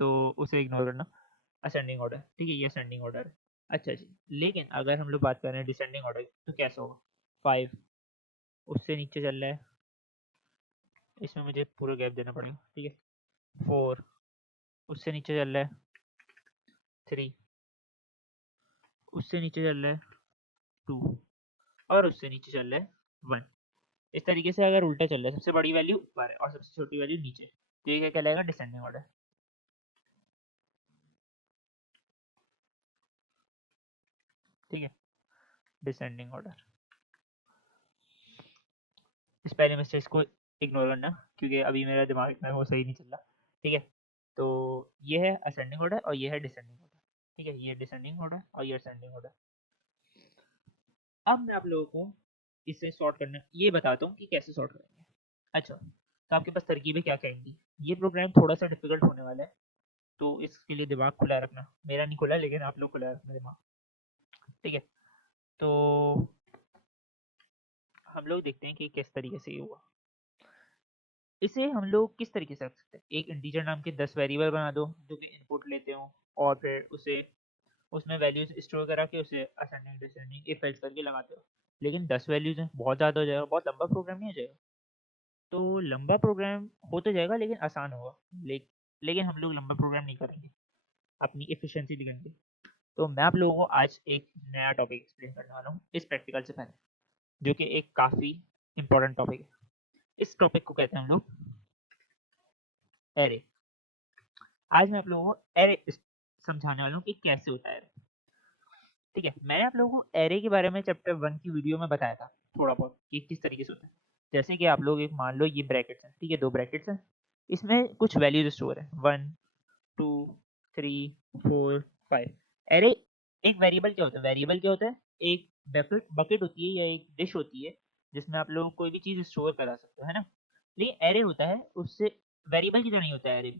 तो उसे इग्नोर करना, असेंडिंग ऑर्डर, ठीक है, ये असेंडिंग ऑर्डर है। अच्छा जी, लेकिन अगर हम लोग बात कर रहे हैं डिसेंडिंग ऑर्डर तो कैसा होगा, फाइव उससे नीचे चल रहा है, इसमें मुझे पूरा गैप देना पड़ेगा, ठीक है, फोर उससे नीचे चल रहा है, थ्री उससे नीचे चल रहा है, टू और उससे नीचे चल रहा है, वन। इस तरीके से अगर उल्टा चल रहा है, सबसे बड़ी वैल्यू ऊपर है और सबसे छोटी वैल्यू नीचे, तो ये क्या कहलाएगा, डिसेंडिंग ऑर्डर, ठीक है, डिसेंडिंग ऑर्डर। इस पहले मिस्टेक्स को इग्नोर करना क्योंकि अभी मेरा दिमाग में वो सही नहीं चल रहा, ठीक है। तो ये है असेंडिंग ऑर्डर और ये है डिसेंडिंग ऑर्डर, ठीक है, ये डिसेंडिंग ऑर्डर और ये असेंडिंग ऑर्डर। अब मैं आप लोगों को इसे सॉर्ट करना ये बताता हूँ कि कैसे सॉर्ट करेंगे। अच्छा, तो आपके पास तरकीबें क्या कहेंगी, ये प्रोग्राम थोड़ा सा डिफिकल्ट होने वाला है, तो इसके लिए दिमाग खुला रखना, मेरा नहीं खुला लेकिन आप लोग खुला रखना दिमाग, ठीक है। तो हम लोग देखते हैं कि किस तरीके से ये हुआ। इसे हम लोग किस तरीके से रख सकते हैं, एक इंटीजर नाम के 10 वेरिएबल बना दो जो कि इनपुट लेते हो और फिर उसे उसमें वैल्यूज स्टोर करा के उसे असेंडिंग डिसेंडिंग इफ एल्स करके लगाते हो। लेकिन 10 वैल्यूज हैं, बहुत ज़्यादा हो जाएगा, बहुत लंबा प्रोग्राम नहीं हो जाएगा। तो लंबा प्रोग्राम हो तो जाएगा लेकिन आसान होगा। लेकिन हम लोग लंबा प्रोग्राम नहीं करेंगे, अपनी एफिशिएंसी दिखाएंगे। तो मैं आप लोगों को आज एक नया टॉपिक एक्सप्लेन करने वाला हूँ इस प्रैक्टिकल से पहले, जो कि एक काफ़ी इंपॉर्टेंट टॉपिक है। इस टॉपिक को कहते हैं हम लोग एरे। आज मैं आप लोगों को एरे समझाने वाला हूँ कि कैसे होता है। ठीक है, मैंने आप लोगों को एरे के बारे में चैप्टर 1 की वीडियो में बताया था थोड़ा बहुत कि किस तरीके से होता है। जैसे कि आप लोग एक मान लो ये ब्रैकेट्स हैं, ठीक है, 2 ब्रैकेट्स हैं, इसमें कुछ वैल्यूज स्टोर है 1 2 3 4 5। एरे एक वेरिएबल क्या होता है? वेरिएबल क्या होता है? एक बकेट बकेट होती है या एक डिश होती है जिसमें आप लोग कोई भी चीज़ स्टोर करा सकते हो, है ना? लेकिन एरे होता है उससे वेरिएबल की तरह नहीं होता है एरे।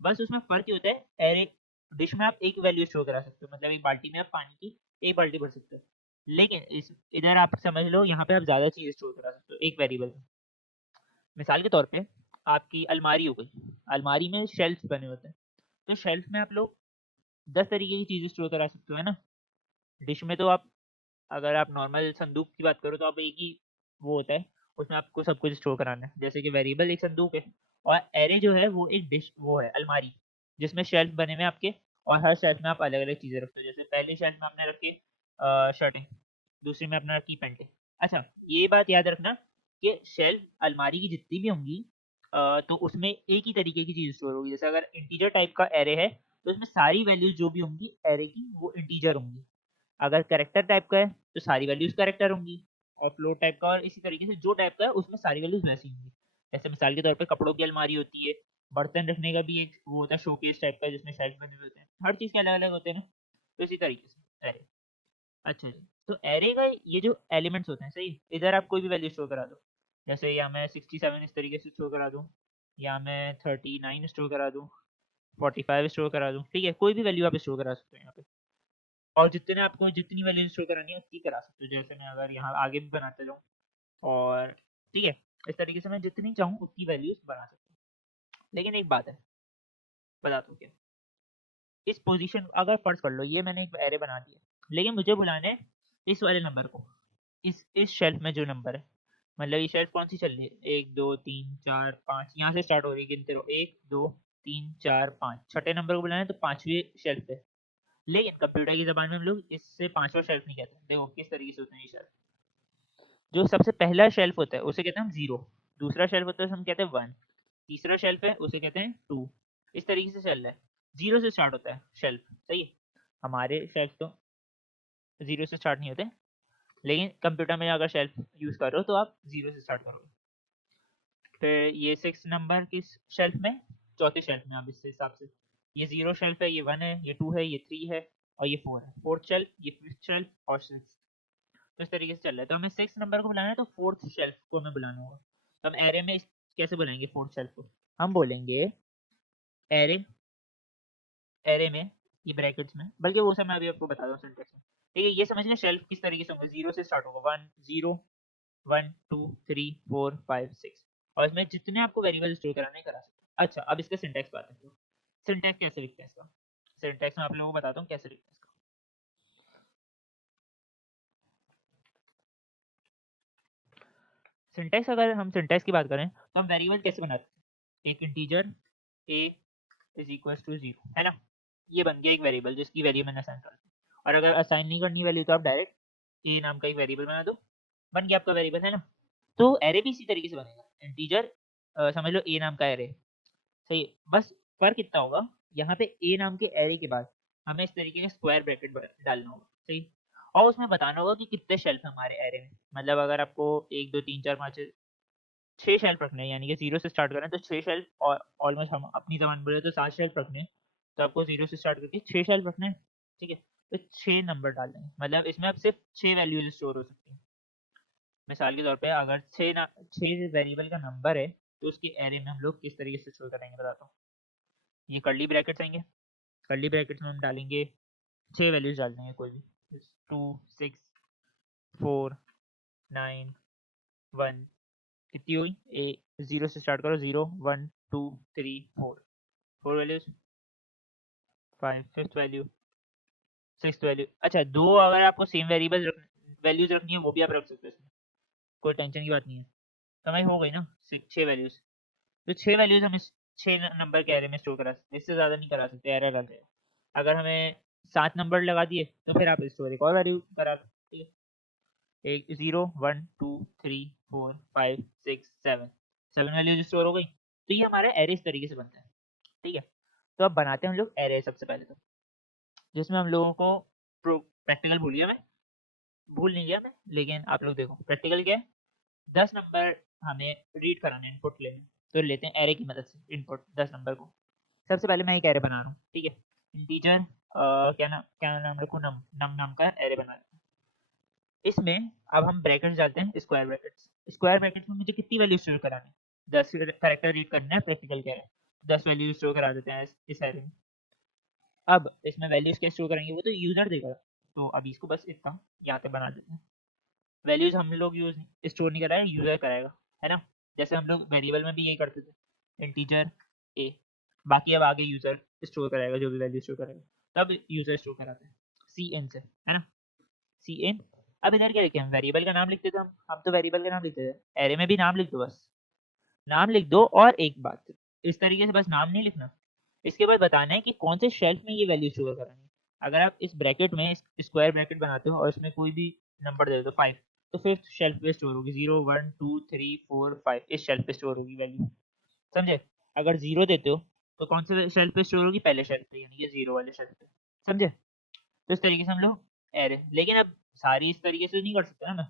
बस उसमें फ़र्क ये होता है, एरे डिश में आप एक वैल्यू स्टोर करा सकते हो, मतलब एक बाल्टी में आप पानी की एक बाल्टी भर सकते हो। लेकिन इस इधर आप समझ लो यहाँ पे आप ज़्यादा चीज़ स्टोर करा सकते हो एक वेरिएबल में। मिसाल के तौर पे आपकी अलमारी हो गई, अलमारी में शेल्फ बने होते हैं, तो शेल्फ में आप लोग 10 तरीके की चीज़ें स्टोर करा सकते हो, है ना? डिश में तो आप अगर आप नॉर्मल संदूक की बात करो तो आप एक ही वो होता है, उसमें आपको सब कुछ स्टोर कराना है। जैसे कि वेरिएबल एक संदूक है और एरे जो है वो एक डिश वो है अलमारी, जिसमें शेल्फ बने हुए हैं आपके और हर शेल्फ में आप अलग-अलग चीज़ें रखते हो। जैसे पहले शेल्फ में आपने रखी शर्टें, दूसरी में आपने रखी पैंटें। अच्छा, ये बात याद रखना कि शेल्फ अलमारी की जितनी भी होंगी तो उसमें एक ही तरीके की चीज़ स्टोर होगी। जैसे अगर इंटीजर टाइप का एरे है तो उसमें सारी वैल्यूज़ जो भी होंगी एरे की वो इंटीजर होंगी। अगर कैरेक्टर टाइप का है तो सारी वैल्यूज़ कैरेक्टर होंगी, और फ्लोट टाइप का और इसी तरीके से जो टाइप का है उसमें सारी वैल्यूज़ वैसी होंगी। जैसे मिसाल के तौर पे कपड़ों की अलमारी होती है, बर्तन रखने का भी एक वो होता है शोकेस टाइप का जिसमें शेल्फ बने हुए होते हैं। हर चीज़ के अलग-अलग होते हैं ना, तो इसी तरीके से एरे। अच्छा जी, तो एरे का ये जो एलिमेंट्स होते हैं, सही है? इधर आप कोई भी वैल्यू स्टोर करा दो। जैसे या मैं 67 इस तरीके से स्टोर करा दूँ, या मैं 39 स्टोर करा दूँ, 45 स्टोर करा दूँ, ठीक है? कोई भी वैल्यू आप स्टोर करा सकते हो यहाँ पे। और जितने आपको जितनी वैल्यू स्टोर करानी है उतनी करा सकते हो। जैसे मैं अगर यहाँ आगे भी बनाते जाऊँ और ठीक है, इस तरीके से मैं जितनी चाहूँ उतनी वैल्यूज़ बना सकता हूँ। लेकिन एक बात है, बताता हूँ क्या। इस पोज़ीशन अगर फ़र्ज़ कर लो ये मैंने एक एरे बना दिया, लेकिन मुझे बुलाना है इस वाले नंबर को, इस शेल्फ़ में जो नंबर है। मतलब ये शेल्फ़ कौन-सी चल रही है? 1 2 3 4 5 यहाँ से स्टार्ट हो रही है, गिनते रहो 1 2 3 4 5, छठे नंबर को बुलाना है तो 5वीं शेल्फ़ पे। लेकिन कंप्यूटर की ज़बान में हम लोग इससे 5वां शेल्फ़ नहीं कहते। देखो किस तरीके से होते हैं ये शेल्फ़। जो सबसे पहला शेल्फ होता है उसे कहते हैं हम 0, दूसरा शेल्फ होता है उसे हम कहते हैं 1, तीसरा शेल्फ है उसे कहते हैं 2। इस तरीके से चल रहा है। 0 से स्टार्ट होता है शेल्फ, सही है? हमारे शेल्फ तो 0 से स्टार्ट नहीं होते, लेकिन कंप्यूटर में अगर शेल्फ यूज़ कर रहे हो तो आप 0 से स्टार्ट करोगे। फिर ये 6 नंबर किस शेल्फ में? चौथे शेल्फ में। आप इस हिसाब से ये 0 शेल्फ है, ये 1 है, ये 2 है, ये 3 है और ये 4 है। 4th शेल्फ, ये 5th शेल्फ और 6th। तो इस तरीके से चल रहा है। तो हमें 6 नंबर को बुलाना है तो 4th शेल्फ को हमें बुलाना होगा। तो हम एरे में कैसे बुलाएंगे 4th शेल्फ को? हम बोलेंगे एरे, एरे में ये ब्रैकेट्स में, बल्कि वो सब मैं अभी आपको बता दूँ सिंटेक्स में। ठीक है, ये समझ लें शेल्फ किस तरीके से होंगे। 0 से स्टार्ट होगा, 1 0 1 2 3 4 5 6, और इसमें जितने आपको वेरिएबल स्टोर कराने करा सकते हैं। अच्छा, अब इसका सिंटेक्स बात है। सिंटेक्स कैसे लिखते हैं इसका? सिंटेक्स में आप लोगों को बताता हूँ कैसे लिखते हैं इसका। सिंटेक्स, अगर हम सिंटेक्स की बात करें तो हम वेरिएबल कैसे बनाते हैं? एक integer a is equal to 0, है ना? ये बन गया एक वेरिएबल जिसकी वैल्यू मैंने असाइन कर दी। और अगर असाइन नहीं करनी वैल्यू तो आप डायरेक्ट a नाम का एक वेरिएबल बना दो, बन गया आपका वेरिएबल, है ना? तो एरे भी इसी तरीके से बनेगा। इंटीजर समझ लो a नाम का एरे, सही है? बस फर्क इतना होगा, यहाँ पे a नाम के एरे के बाद हमें इस तरीके का स्क्वायर ब्रैकेट डालना होगा, सही? और उसमें बताना होगा कि कितने शेल्फ है हमारे एरे में। मतलब अगर आपको 1 2 3 4 5 6 शेल्फ रखने हैं, यानी कि 0 से स्टार्ट करें तो 6 शेल्फ, और ऑलमोस्ट हम अपनी ज़बान बोले तो 7 शेल्फ रखने हैं, तो आपको 0 से स्टार्ट करके 6 शेल्फ रखने हैं, ठीक है? तो 6 नंबर डालने हैं, मतलब इसमें अब सिर्फ 6 वैल्यूज़ स्टोर हो सकती हैं। मिसाल के तौर पे अगर 6 वेरिएबल का नंबर है, तो उसके एरे में हम लोग किस तरीके से स्टोर करेंगे बताता हूँ। ये कर्ली ब्रैकेट्स आएँगे, कर्ली ब्रैकेट्स में हम डालेंगे 6 वैल्यूज़ डाल देंगे कोई भी, 2 6 4 9 1, कितनी हुई? 0 से स्टार्ट करो, 0 1 2 3 4, 4 values, 5 fifth value, six value, अच्छा दो अगर आपको सेम वैल्यूज रखनी है वो भी आप रख सकते हो इसमें, कोई टेंशन की बात नहीं है। तो हमारी हो गई ना 6 वैल्यूज। तो 6 वैल्यूज हम इस 6 नंबर के एरे में स्टोर करा सकते हैं, इससे ज़्यादा नहीं करा सकते, एरर आ जाएगा। अगर हमें 7 नंबर लगा दिए तो फिर आप स्टोर एक और वैल्यू करा लो, ठीक है। एक 0 1 2 3 4 5 6 7, 7 वैल्यूज स्टोर हो गई। तो ये हमारा एरे इस तरीके से बनता है, ठीक है। तो अब बनाते हैं हम लोग एरे सबसे पहले, तो जिसमें हम लोगों को प्रैक्टिकल भूल नहीं गया मैं, लेकिन आप लोग देखो प्रैक्टिकल क्या है। 10 नंबर हमें रीड कराने, इनपुट लेने, तो लेते हैं एरे की मदद से इनपुट 10 नंबर को। सबसे पहले मैं एक एरे बना रहा हूँ, ठीक है। इंटीजर क्या नाम रखूँ, नम नम नाम का एरे बना रहा हूँ। इसमें अब हम ब्रैकेट्स डालते हैं, स्क्वायर ब्रैकेट्स। स्क्वायर ब्रैकेट्स में मुझे कितनी वैल्यू स्टोर करानी है, 10 कैरेक्टर रीड करना है, प्रैक्टिकल कह रहे हैं, 10 वैल्यू स्टोर करा देते हैं इस एरे में। अब इसमें वैल्यूज क्या स्टोर करेंगे वो तो यूजर देगा, तो अभी इसको बस इतना यहाँ पे बना देते हैं। वैल्यूज हम लोग यूज स्टोर नहीं कर रहे हैं, यूजर कराएगा, है ना। जैसे हम लोग वेरिएबल में भी यही करते थे, इंटीजर ए, बाकी अब आगे यूजर स्टोर कराएगा जो भी वैल्यू स्टोर करेगा, तब यूजर स्टोर कराते हैं सी एन से, है ना, सी एन। अब इधर क्या लिखे, हम वेरिएबल का नाम लिखते थे, हम तो वेरिएबल का नाम लिखते थे, एरे में भी नाम लिख दो, बस नाम लिख दो। और एक बात, इस तरीके से बस नाम नहीं लिखना, इसके बाद बताना है कि कौन से शेल्फ में ये वैल्यू स्टोर करानी है। अगर आप इस ब्रैकेट में स्क्वायर ब्रैकेट बनाते हो और इसमें कोई भी नंबर दे दो 5, तो फिफ्थ शेल्फ पे स्टोर होगी, 0 1 2 3 4 5, इस शेल्फ पे स्टोर होगी वैल्यू, समझे। अगर 0 देते हो तो कौन से शेल्फ पे स्टोर होगी, पहले शेल्फ पे, यानी कि 0 वाले शेल्फ पे, समझे। तो इस तरीके से हम लोग एरे, लेकिन अब सारी इस तरीके से नहीं कर सकते ना मैं,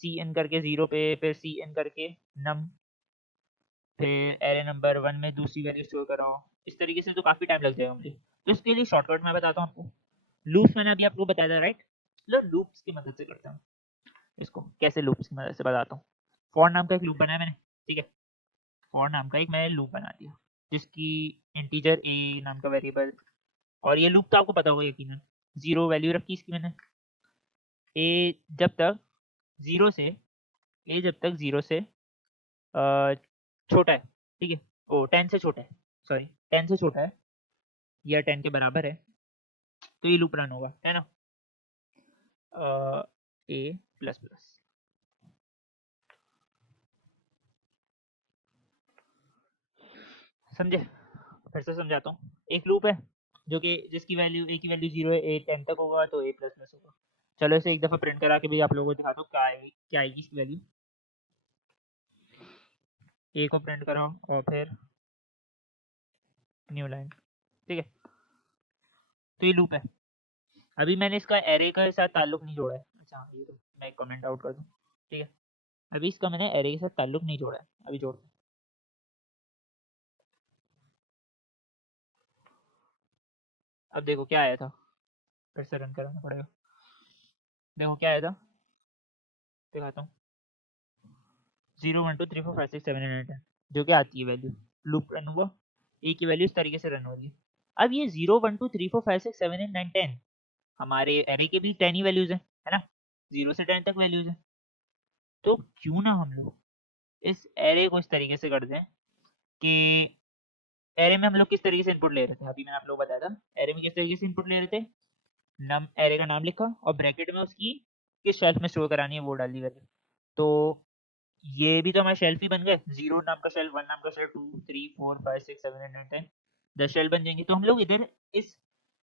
सी एन करके 0 पे, फिर सी एन करके नम, फिर एरे नंबर 1 में दूसरी वैल्यू स्टोर कर रहा हूँ, इस तरीके से तो काफ़ी टाइम लग जाएगा मुझे। तो इसके लिए शॉर्टकट मैं बताता हूँ आपको, लूप्स मैंने अभी आपको बताया था, राइट। लो लूप्स की मदद से करता हूँ इसको, कैसे लूप्स की मदद से बताता हूँ। फॉर नाम का एक लूप बनाया मैंने, ठीक है। फॉर नाम का एक मैंने लूप बना दिया, जिसकी इंटीजर ए नाम का वेरिएबल, और ये लूप तो आपको पता होगा यकीनन, 0 वैल्यू रखी इसकी मैंने, ए जब तक 0 से, ए जब तक 0 से छोटा है, ठीक है, ओ 10 से छोटा है, सॉरी 10 से छोटा है या 10 के बराबर है, तो ये लूप रन होगा, है ना। ए प्लस प्लस, समझे। फिर से समझाता हूँ, एक लूप है जो कि जिसकी वैल्यू ए की वैल्यू 0 है, ए 10 तक होगा तो ए प्लस प्लस होगा। चलो इसे एक दफ़ा प्रिंट करा के भी आप लोगों को दिखाता हूँ क्या आएगी इसकी वैल्यू। ए को प्रिंट कराओ और फिर न्यू लाइन, ठीक है। तो ये लूप है, अभी मैंने इसका एरे के साथ ताल्लुक नहीं जोड़ा है, अच्छा ये तो मैं कमेंट आउट कर दूँ, ठीक है। अभी इसका मैंने एरे के साथ ताल्लुक नहीं जोड़ा है, अभी जोड़ता हूँ। अब देखो क्या आया था, फिर से रन कराना पड़ेगा। देखो क्या आया था, दिखाता हूँ, 0 1 2 3 4 5 6 7 8 9 10, जो कि आती है वैल्यू, लूप रन हुआ, ए की वैल्यू इस तरीके से रन होगी। अब ये 0 1 2 3 4 5 6 7 8 9 10 हमारे एरे के भी 10 ही वैल्यूज है ना, 0 से 10 तक वैल्यूज है। तो क्यों ना हम लोग इस एरे को इस तरीके से कर दें कि एरे में हम लोग किस तरीके से इनपुट ले रहे थे, अभी मैंने आप लोग बताया था एरे में किस तरीके से इनपुट ले रहे थे, नम एरे का नाम लिखा और ब्रैकेट में उसकी किस शेल्फ में स्टोर करानी है वो डाल दी वैल्यू। तो ये भी तो हमारे शेल्फ ही बन गए, 0 नाम का शेल्फ, 1 नाम का शेल्फ, 2 3 4 5 6 7 8 9 10, 10 शेल्फ बन जाएंगे। तो हम लोग इधर इस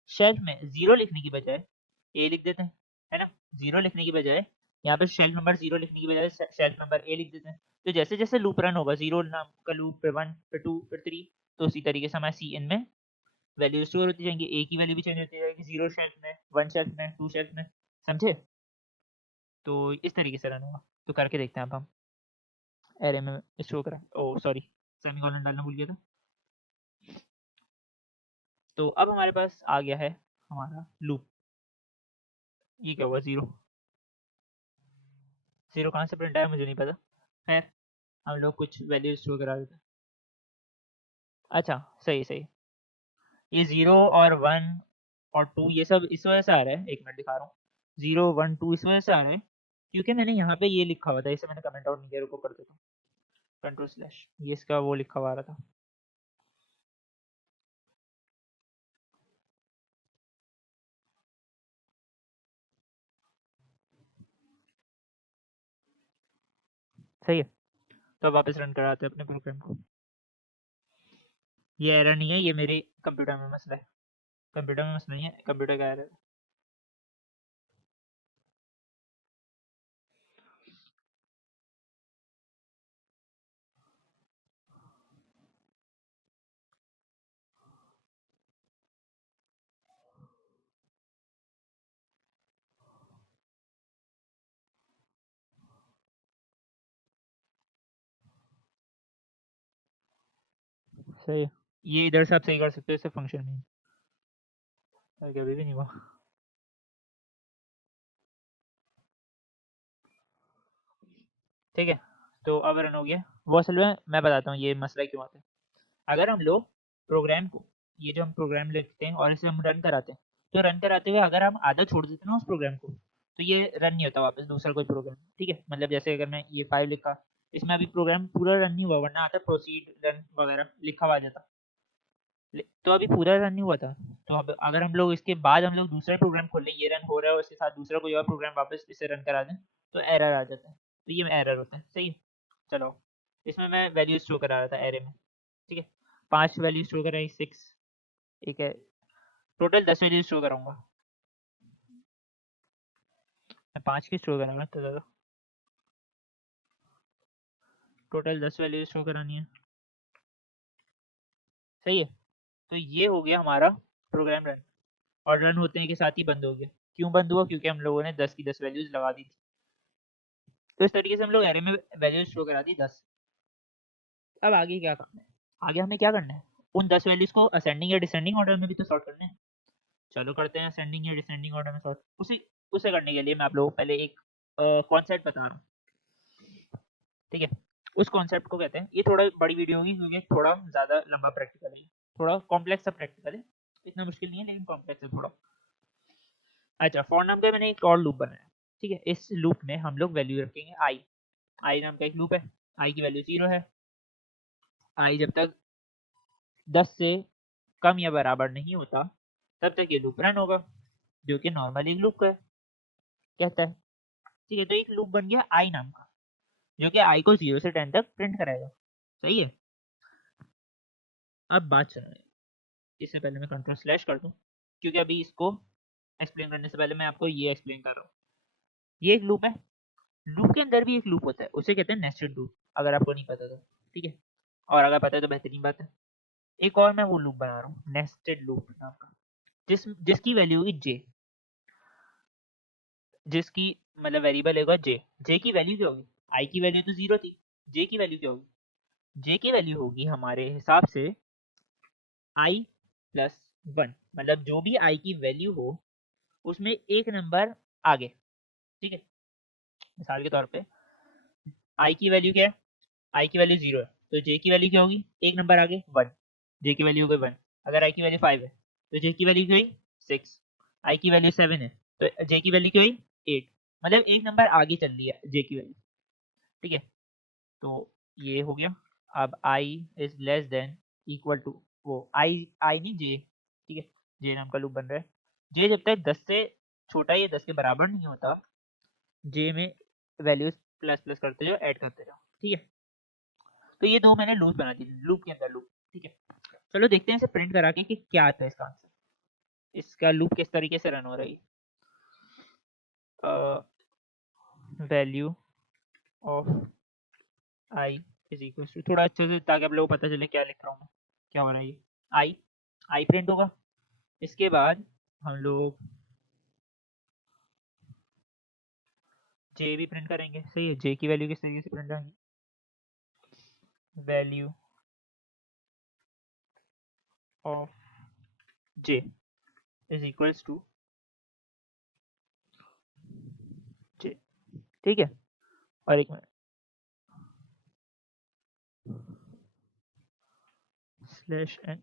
शेल्फ में 0 लिखने की बजाय ए लिख देते हैं, है ना। 0 लिखने की बजाय यहाँ पे शेल्फ नंबर 0 लिखने की बजाय शेल्फ नंबर ए लिख देते हैं। तो जैसे जैसे लूप रन होगा, 0 नाम का लूप, फिर 1, फिर 2, फिर 3, तो उसी तरीके से हमारे सी एन में वैल्यू स्टोर होती जाएंगी, ए की वैल्यू भी चेंज होती जाएगी, 0 शेल्फ में, 1 शेल्फ में, 2 शेल्फ में, समझे। तो इस तरीके से रन होगा। तो करके देखते हैं अब हम एरे में स्टोर करें, ओ सॉरी सेमीकोलन डालना भूल गया था। तो अब हमारे पास आ गया है हमारा लूप। ये क्या हुआ, 0, 0 कहाँ से प्रिंट आया मुझे नहीं पता, खैर हम लोग कुछ वैल्यू स्टोर करा देते हैं। अच्छा सही सही, ये 0 और 1 और 2 ये सब इस वजह से आ रहा है, एक मिनट दिखा रहा हूँ, 0 1 2 इस वजह से आ रहा है क्योंकि मैंने यहाँ पे ये लिखा हुआ था, इसे मैंने कमेंट आउट नहीं किया, रुको कर देता हूँ, कंट्रोल स्लैश, ये इसका वो लिखा हुआ आ रहा था, सही है। तो अब वापस रन कराते हैं अपने प्रोग्राम को। ये एरर नहीं है, ये मेरे कंप्यूटर में मसला है, कंप्यूटर में मसला नहीं है, कंप्यूटर का एरर है। सही है, ये इधर से आप सही कर सकते हो इसे फंक्शन में। अभी भी नहीं हुआ। ठीक है, तो अब रन हो गया। वो असल में मैं बताता हूँ ये मसला क्यों आता है। अगर हम लोग प्रोग्राम को, ये जो हम प्रोग्राम लिखते हैं और इसे हम रन कराते हैं, तो रन कराते हुए अगर हम आधा छोड़ देते हैं ना उस प्रोग्राम को, तो ये रन नहीं होता वापस दूसरा कोई प्रोग्राम। ठीक है, मतलब जैसे अगर मैं ये 5 लिखा, इसमें अभी प्रोग्राम पूरा रन नहीं हुआ, वरना आता प्रोसीड रन वगैरह लिखा हुआ आ जाता, तो अभी पूरा रन नहीं हुआ था। तो अब अगर हम लोग इसके बाद हम लोग दूसरा प्रोग्राम खोल लें, ये रन हो रहा है और उसके साथ दूसरा कोई और प्रोग्राम वापस इसे रन करा दें, तो एरर आ जाता है। तो ये एरर होता है। सही है, चलो इसमें मैं वैल्यू स्टोर करा रहा था एरे में। ठीक है, 5 वैल्यू स्टोर कराई, 6 एक है, टोटल 10 वैल्यू स्टोर कराऊंगा मैं, 5 की स्टोर कराऊंगा तो टोटल 10 वैल्यू स्टोर करानी है। सही है, तो ये हो गया हमारा प्रोग्राम रन, और रन होते हैं के साथ ही बंद हो गया। क्यों बंद हुआ? क्योंकि हम लोगों ने 10 की 10 वैल्यूज लगा दी थी। तो इस तरीके से हम लोग एरे में वैल्यूज शो करा दी 10। अब आगे क्या करना है? आगे हमें क्या करना है? उन 10 वैल्यूज को असेंडिंग या डिसेंडिंग ऑर्डर में भी तो सॉर्ट करना है। चलो करते हैं असेंडिंग या डिसेंडिंग ऑर्डर में सॉर्ट। उसी उसे करने के लिए मैं आप लोगों को पहले एक कॉन्सेप्ट बता रहा हूँ। ठीक है, उस कॉन्सेप्ट को कहते हैं, ये थोड़ा बड़ी वीडियो होगी क्योंकि थोड़ा ज़्यादा लंबा प्रैक्टिकल है, थोड़ा कॉम्प्लेक्स सा प्रैक्टिकल है। इतना मुश्किल नहीं है लेकिन कॉम्प्लेक्स है थोड़ा। अच्छा, फॉर नाम का मैंने एक और लूप बनाया। ठीक है, इस लूप में हम लोग वैल्यू रखेंगे आई। आई नाम का एक लूप है, आई की वैल्यू 0 है। आई जब तक 10 से कम या बराबर नहीं होता तब तक ये लूप रन होगा, जो कि नॉर्मली लूप का कहता है। ठीक है, तो एक लूप बन गया आई नाम का, जो कि आई को 0 से 10 तक प्रिंट कराएगा। सही है, अब बात सुनो। इससे पहले मैं कंट्रोल स्लैश कर दूं, क्योंकि अभी इसको एक्सप्लेन करने से पहले मैं आपको ये एक्सप्लेन कर रहा हूँ। ये एक लूप है, लूप के अंदर भी एक लूप होता है, उसे कहते हैं नेस्टेड लूप, अगर आपको नहीं पता तो। ठीक है, और अगर पता है तो बेहतरीन बात है। एक और मैं वो लूप बना रहा हूँ नेस्टेड लूप नाम का, जिसकी वैल्यू होगी जे, जिसकी मतलब वेरिएबल होगा जे। जे की वैल्यू क्या होगी? आई की वैल्यू तो 0 थी, जे की वैल्यू क्या होगी? जे की वैल्यू होगी हमारे हिसाब से आई प्लस 1, मतलब जो भी आई की वैल्यू हो उसमें एक नंबर आगे। ठीक है, मिसाल के तौर पे आई की वैल्यू क्या है? आई की वैल्यू 0 है, तो जे की वैल्यू क्या होगी? एक नंबर आगे 1, जे की वैल्यू हो गई 1। अगर आई की वैल्यू 5 है तो जे की वैल्यू क्या हुई? 6। आई की वैल्यू 7 है तो जे की वैल्यू क्या हुई? 8। मतलब एक नंबर आगे चल रही है जे की वैल्यू। ठीक है, तो ये हो गया। अब i is less than equal to वो आई नहीं जे। ठीक है, जे नाम का लूप बन रहा है। जे जब तक 10 से छोटा या 10 के बराबर नहीं होता, जे में वैल्यूज प्लस प्लस करते जाओ, ऐड करते जाओ। ठीक है, तो ये दो मैंने लूप बना दी, लूप के अंदर लूप। ठीक है, चलो देखते हैं इसे प्रिंट करा के कि क्या आता है इसका आंसर, इसका लूप किस तरीके से रन हो रही है। Value of i is equal to, थोड़ा अच्छे से ताकि आप लोगों को पता चले क्या लिख रहा हूँ मैं, क्या हो रहा है ये। आई, आई प्रिंट होगा। इसके बाद हम लोग जे भी प्रिंट करेंगे। सही है, जे की वैल्यू किस तरीके से प्रिंट आएगी? Value of J is equals to J. ठीक है, और एक मिनट, स्लैश एन।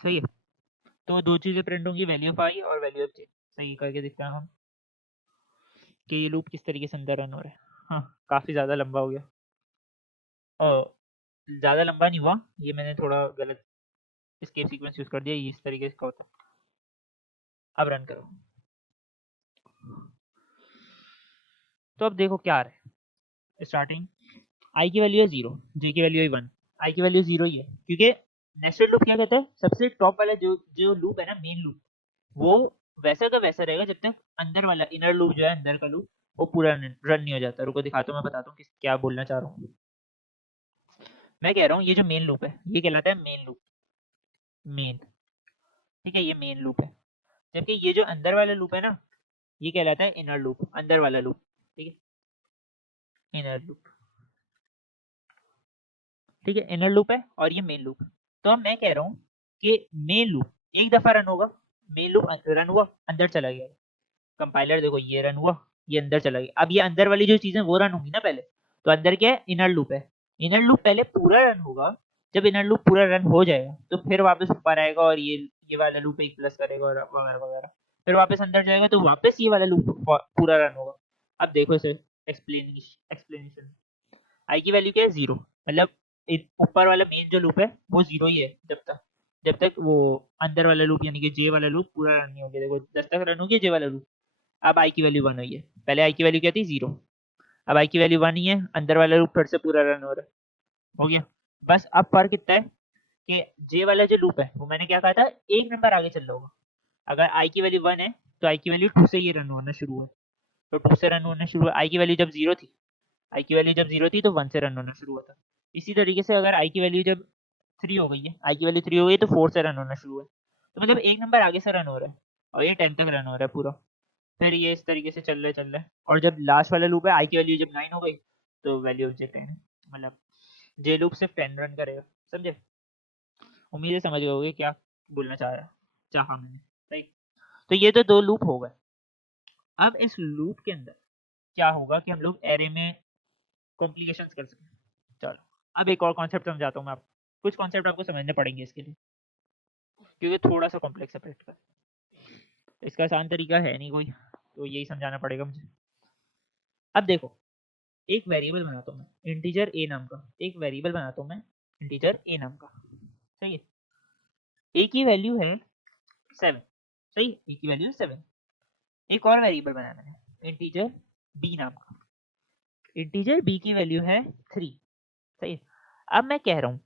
सही है, तो दो चीजें प्रिंट होंगी, वैल्यू ऑफ आई और वैल्यू ऑफ जे। सही करके दिखता है हम कि ये लूप किस तरीके से अंदर रन हो रहा है। हाँ, काफी ज्यादा लंबा हो गया, और ज्यादा लंबा नहीं हुआ, ये मैंने थोड़ा गलत एस्केप सीक्वेंस यूज कर दिया, ये इस तरीके से होता है। अब रन करो। तो अब देखो क्या आ रहा है। स्टार्टिंग आई की वैल्यू है 0, जे की वैल्यू है 1, आई की वैल्यू 0 ही है, क्योंकि नेस्टेड लूप क्या कहता है, सबसे टॉप वाला जो जो लूप है ना, मेन लूप, वो वैसा का वैसा रहेगा जब तक अंदर वाला इनर लूप जो है, अंदर का लूप, वो पूरा रन नहीं हो जाता। रुको दिखाता हूँ, मैं बताता हूँ कि क्या बोलना चाह रहा हूँ। मैं कह रहा हूँ ये जो मेन लूप है ये कहलाता है मेन लूप, मेन, ठीक है, ये मेन लूप है। जबकि ये जो अंदर वाला लूप है ना, ये कहलाता है इनर लूप, अंदर वाला लूप, ठीक है, इनर लूप, ठीक है, इनर लूप है और ये मेन लूप। तो अब मैं कह रहा हूँ कि मेन लूप एक दफा रन होगा, मेन लूप रन हुआ, अंदर चला गया, कंपाइलर देखो ये रन हुआ, ये अंदर चला गया। अब ये अंदर वाली जो चीजें वो रन होंगी ना पहले, तो अंदर क्या है, इनर लूप है। इनर लूप पहले पूरा रन होगा, जब इनर लूप पूरा रन हो जाएगा तो फिर वापस ऊपर आएगा और ये वाला लूप एक प्लस करेगा और वगैरह वगैरह, फिर वापस अंदर जाएगा तो वापस ये वाला लूप पूरा रन होगा। अब देखो इसे एक्सप्लेनेशन, आई की वैल्यू क्या है, 0, मतलब ऊपर वाला मेन जो लूप है वो 0 ही है जब तक वो अंदर वाला लूप यानी कि जे वाला लूप पूरा रन नहीं हो गया। देखो जब तक रन हो गया जे वाला लूप, अब आई की वैल्यू 1 हुई है, पहले आई की वैल्यू क्या थी, 0, अब आई की वैल्यू 1 ही है, अंदर वाला लूप फिर से पूरा रन हो रहा है, हो गया। बस अब फर्क इतना है कि जे वाला जो लूप है वो मैंने क्या कहा था, एक नंबर आगे चल रहा होगा। अगर आई की वैल्यू 1 है तो आई की वैल्यू 2 से ये रन होना शुरू है, तो 2 से रन होना शुरू है। आई की वैल्यू जब 0 थी, आई की वैल्यू जब 0 थी तो 1 से रन होना शुरू होता। इसी तरीके से अगर आई की वैल्यू जब 3 हो गई है, आई की वैल्यू 3 हो गई तो 4 से रन होना शुरू है, तो मतलब एक नंबर आगे से रन हो रहा है और ये 10 तक रन हो रहा है पूरा। फिर ये इस तरीके से चल रहा है और जब लास्ट वाला लूप है आई की वैल्यू जब 9 हो गई तो वैल्यू ऑफ जे 10 है, मतलब जे लूप सिर्फ 10 रन करेगा। समझे? उम्मीद है समझ गए होगे क्या बोलना चाहा मैंने, सही। तो ये तो दो लूप हो गए। अब इस लूप के अंदर क्या होगा कि हम लोग एरे में कॉम्प्लिकेशंस कर सकते हैं। चलो अब एक और कॉन्सेप्ट समझाता हूँ मैं आपको, कुछ कॉन्सेप्ट आपको समझने पड़ेंगे इसके लिए, क्योंकि थोड़ा सा कॉम्प्लेक्स है प्रैक्टिकल, तो इसका आसान तरीका है नहीं कोई, तो यही समझाना पड़ेगा मुझे। अब देखो, एक वेरिएबल बनाता हूँ मैं इंटीजर ए नाम का, एक वेरिएबल बनाता हूँ मैं इंटीजर ए नाम का, सही है। ए की वैल्यू है 7, सही, ए की वैल्यू है 7। एक और वेरिएबल बनाया मैंने इंटीजर बी नाम का, इंटीजर बी की वैल्यू है 3, सही है। अब मैं कह रहा हूँ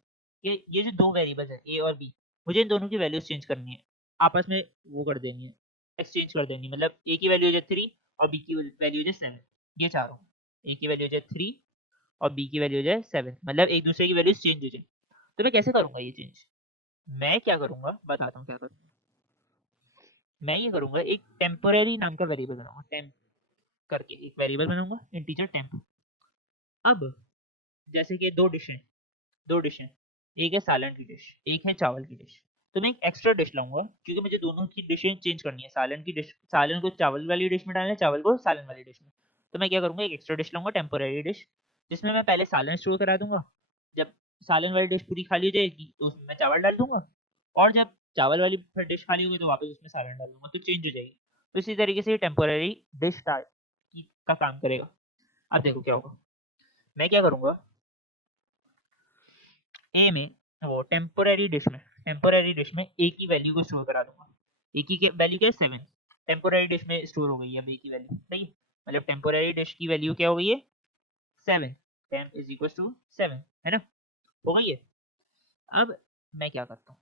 कि ये जो दो वेरिएबल्स है ए और बी, मुझे इन दोनों की वैल्यूज चेंज करनी है, आपस में वो कर देनी है, एक्सचेंज कर देनी है। मतलब ए की वैल्यू है 3 और बी की वैल्यू है 7, ये चाह रहा हूँ, ए की वैल्यू है 3 और बी की वैल्यू है 7, मतलब एक दूसरे की वैल्यूज चेंज हो जाए। तो मैं कैसे करूंगा ये चेंज, मैं क्या करूंगा बताता हूँ क्या करूंगा। मैं ये करूंगा, एक टेम्पोरेरी नाम का वेरिएबल बनाऊंगा, टेम्प करके एक वेरिएबल बनाऊंगा इंटीजर टेम्प। अब जैसे कि दो डिश हैं, एक है सालन की डिश, एक है चावल की डिश, तो मैं एक एक्स्ट्रा डिश लाऊंगा क्योंकि मुझे दोनों की डिशें चेंज करनी है, सालन की डिश, सालन को चावल वाली डिश में डालना है, चावल को सालन वाली डिश में। तो मैं क्या करूंगा, एक एक्स्ट्रा डिश लाऊंगा टेम्पोरेरी डिश, जिसमें मैं पहले सालन स्टोर करा दूंगा, जब सालन वाली डिश पूरी खाली हो जाएगी तो उसमें मैं चावल डाल दूंगा, और जब चावल वाली फिर डिश खाली होगी तो वापस उसमें सालन डाल दूंगा, तो चेंज हो जाएगी। तो इसी तरीके से ये टेम्पोरेरी डिश का काम करेगा। अब देखो क्या होगा, मैं क्या करूंगा, ए में वो टेम्पोरेरी डिश में ए की वैल्यू को स्टोर करा दूंगा। ए की वैल्यू क्या है, 7, टेम्पोरेरी डिश में स्टोर हो गई है अब ए की वैल्यू, सही है। मतलब टेम्पोरेरी डिश की वैल्यू क्या हो गई है, 7, टेम्प इज इक्वल टू 7, है ना, हो गई है। अब मैं क्या करता हूँ,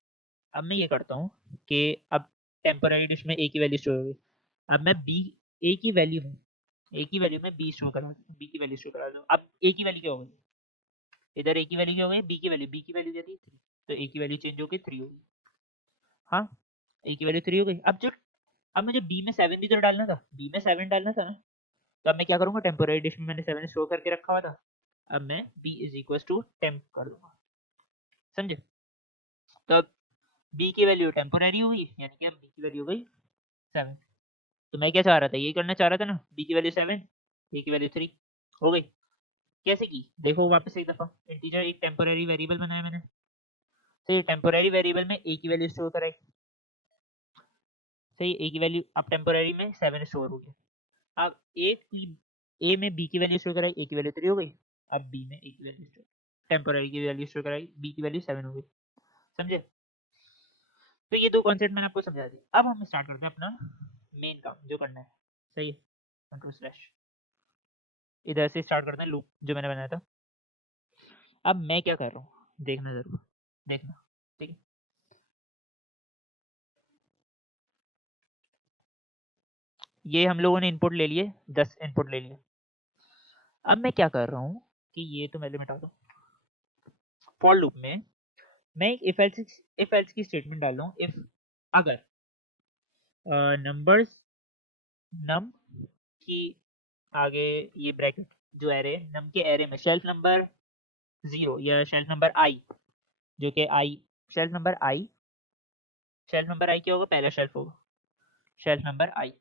अब मैं ये करता हूँ कि अब टेम्पोरेरी डिश में ए की वैल्यू स्टोर हो गई, अब मैं बी, ए की वैल्यू में ए की वैल्यू में बी स्टोर करा दूँ, बी की वैल्यू स्टोर करा दूँ। अब ए की वैल्यू क्या हो गई, इधर ए की वैल्यू क्या हो गई, बी की वैल्यू क्या थी 3, तो ए की वैल्यू चेंज हो गई 3 हो गई। हाँ, ए की वैल्यू 3 हो गई। अब मुझे बी में 7 भी तो डालना था, बी में 7 डालना था ना, तो अब मैं क्या करूंगा, टेम्पोरेरी डिश में मैंने 7 स्टोर करके रखा हुआ था, अब मैं b is equal to temp कर दूंगा, समझे। तो अब बी की वैल्यू टेम्पोरेरी हुई, यानी कि अब बी की वैल्यू हो गई 7। तो मैं क्या चाह रहा था, यही करना चाह रहा था ना, बी की वैल्यू 7, ए की वैल्यू 3 हो गई। कैसे की देखो वापस एक दफा, इंटीजर एक टेम्पोरेरी वेरिएबल बनाया मैंने, तो ये टेम्पोरेरी वेरिएबल में ए की वैल्यू स्टोर कराई, सही, ए की वैल्यू अब टेम्पोरेरी में 7 स्टोर हो गया। अब ए में बी की वैल्यू स्टोर कराई, ए की वैल्यू 3 हो गई, अब बी में ए की वैल्यू स्टोर, टेम्पोरेरी की वैल्यू स्टोर कराई, बी की वैल्यू 7 हो गई, समझे। तो ये दो कॉन्सेप्ट मैंने आपको समझा दिया। अब हम स्टार्ट करते हैं अपना मेन काम जो करना है, सही है, कंट्रोल स्लैश इधर से स्टार्ट करते हैं लूप जो मैंने बनाया था। अब मैं क्या कर रहा हूँ देखना जरूर, देखना, ठीक है। ये हम लोगों ने इनपुट ले लिए, 10 इनपुट ले लिए। अब मैं क्या कर रहा हूँ कि ये तो मैंने मिटा दो। फॉर लूप में मैं एक इफ एल्स की स्टेटमेंट डाल रहा हूँ। इफ अगर नंबर्स नम की आगे ये ब्रैकेट जो एरे नम के एरे में शेल्फ नंबर 0 या शेल्फ नंबर आई, जो कि आई शेल्फ नंबर आई, शेल्फ नंबर आई क्या होगा, पहला शेल्फ होगा शेल्फ नंबर आई।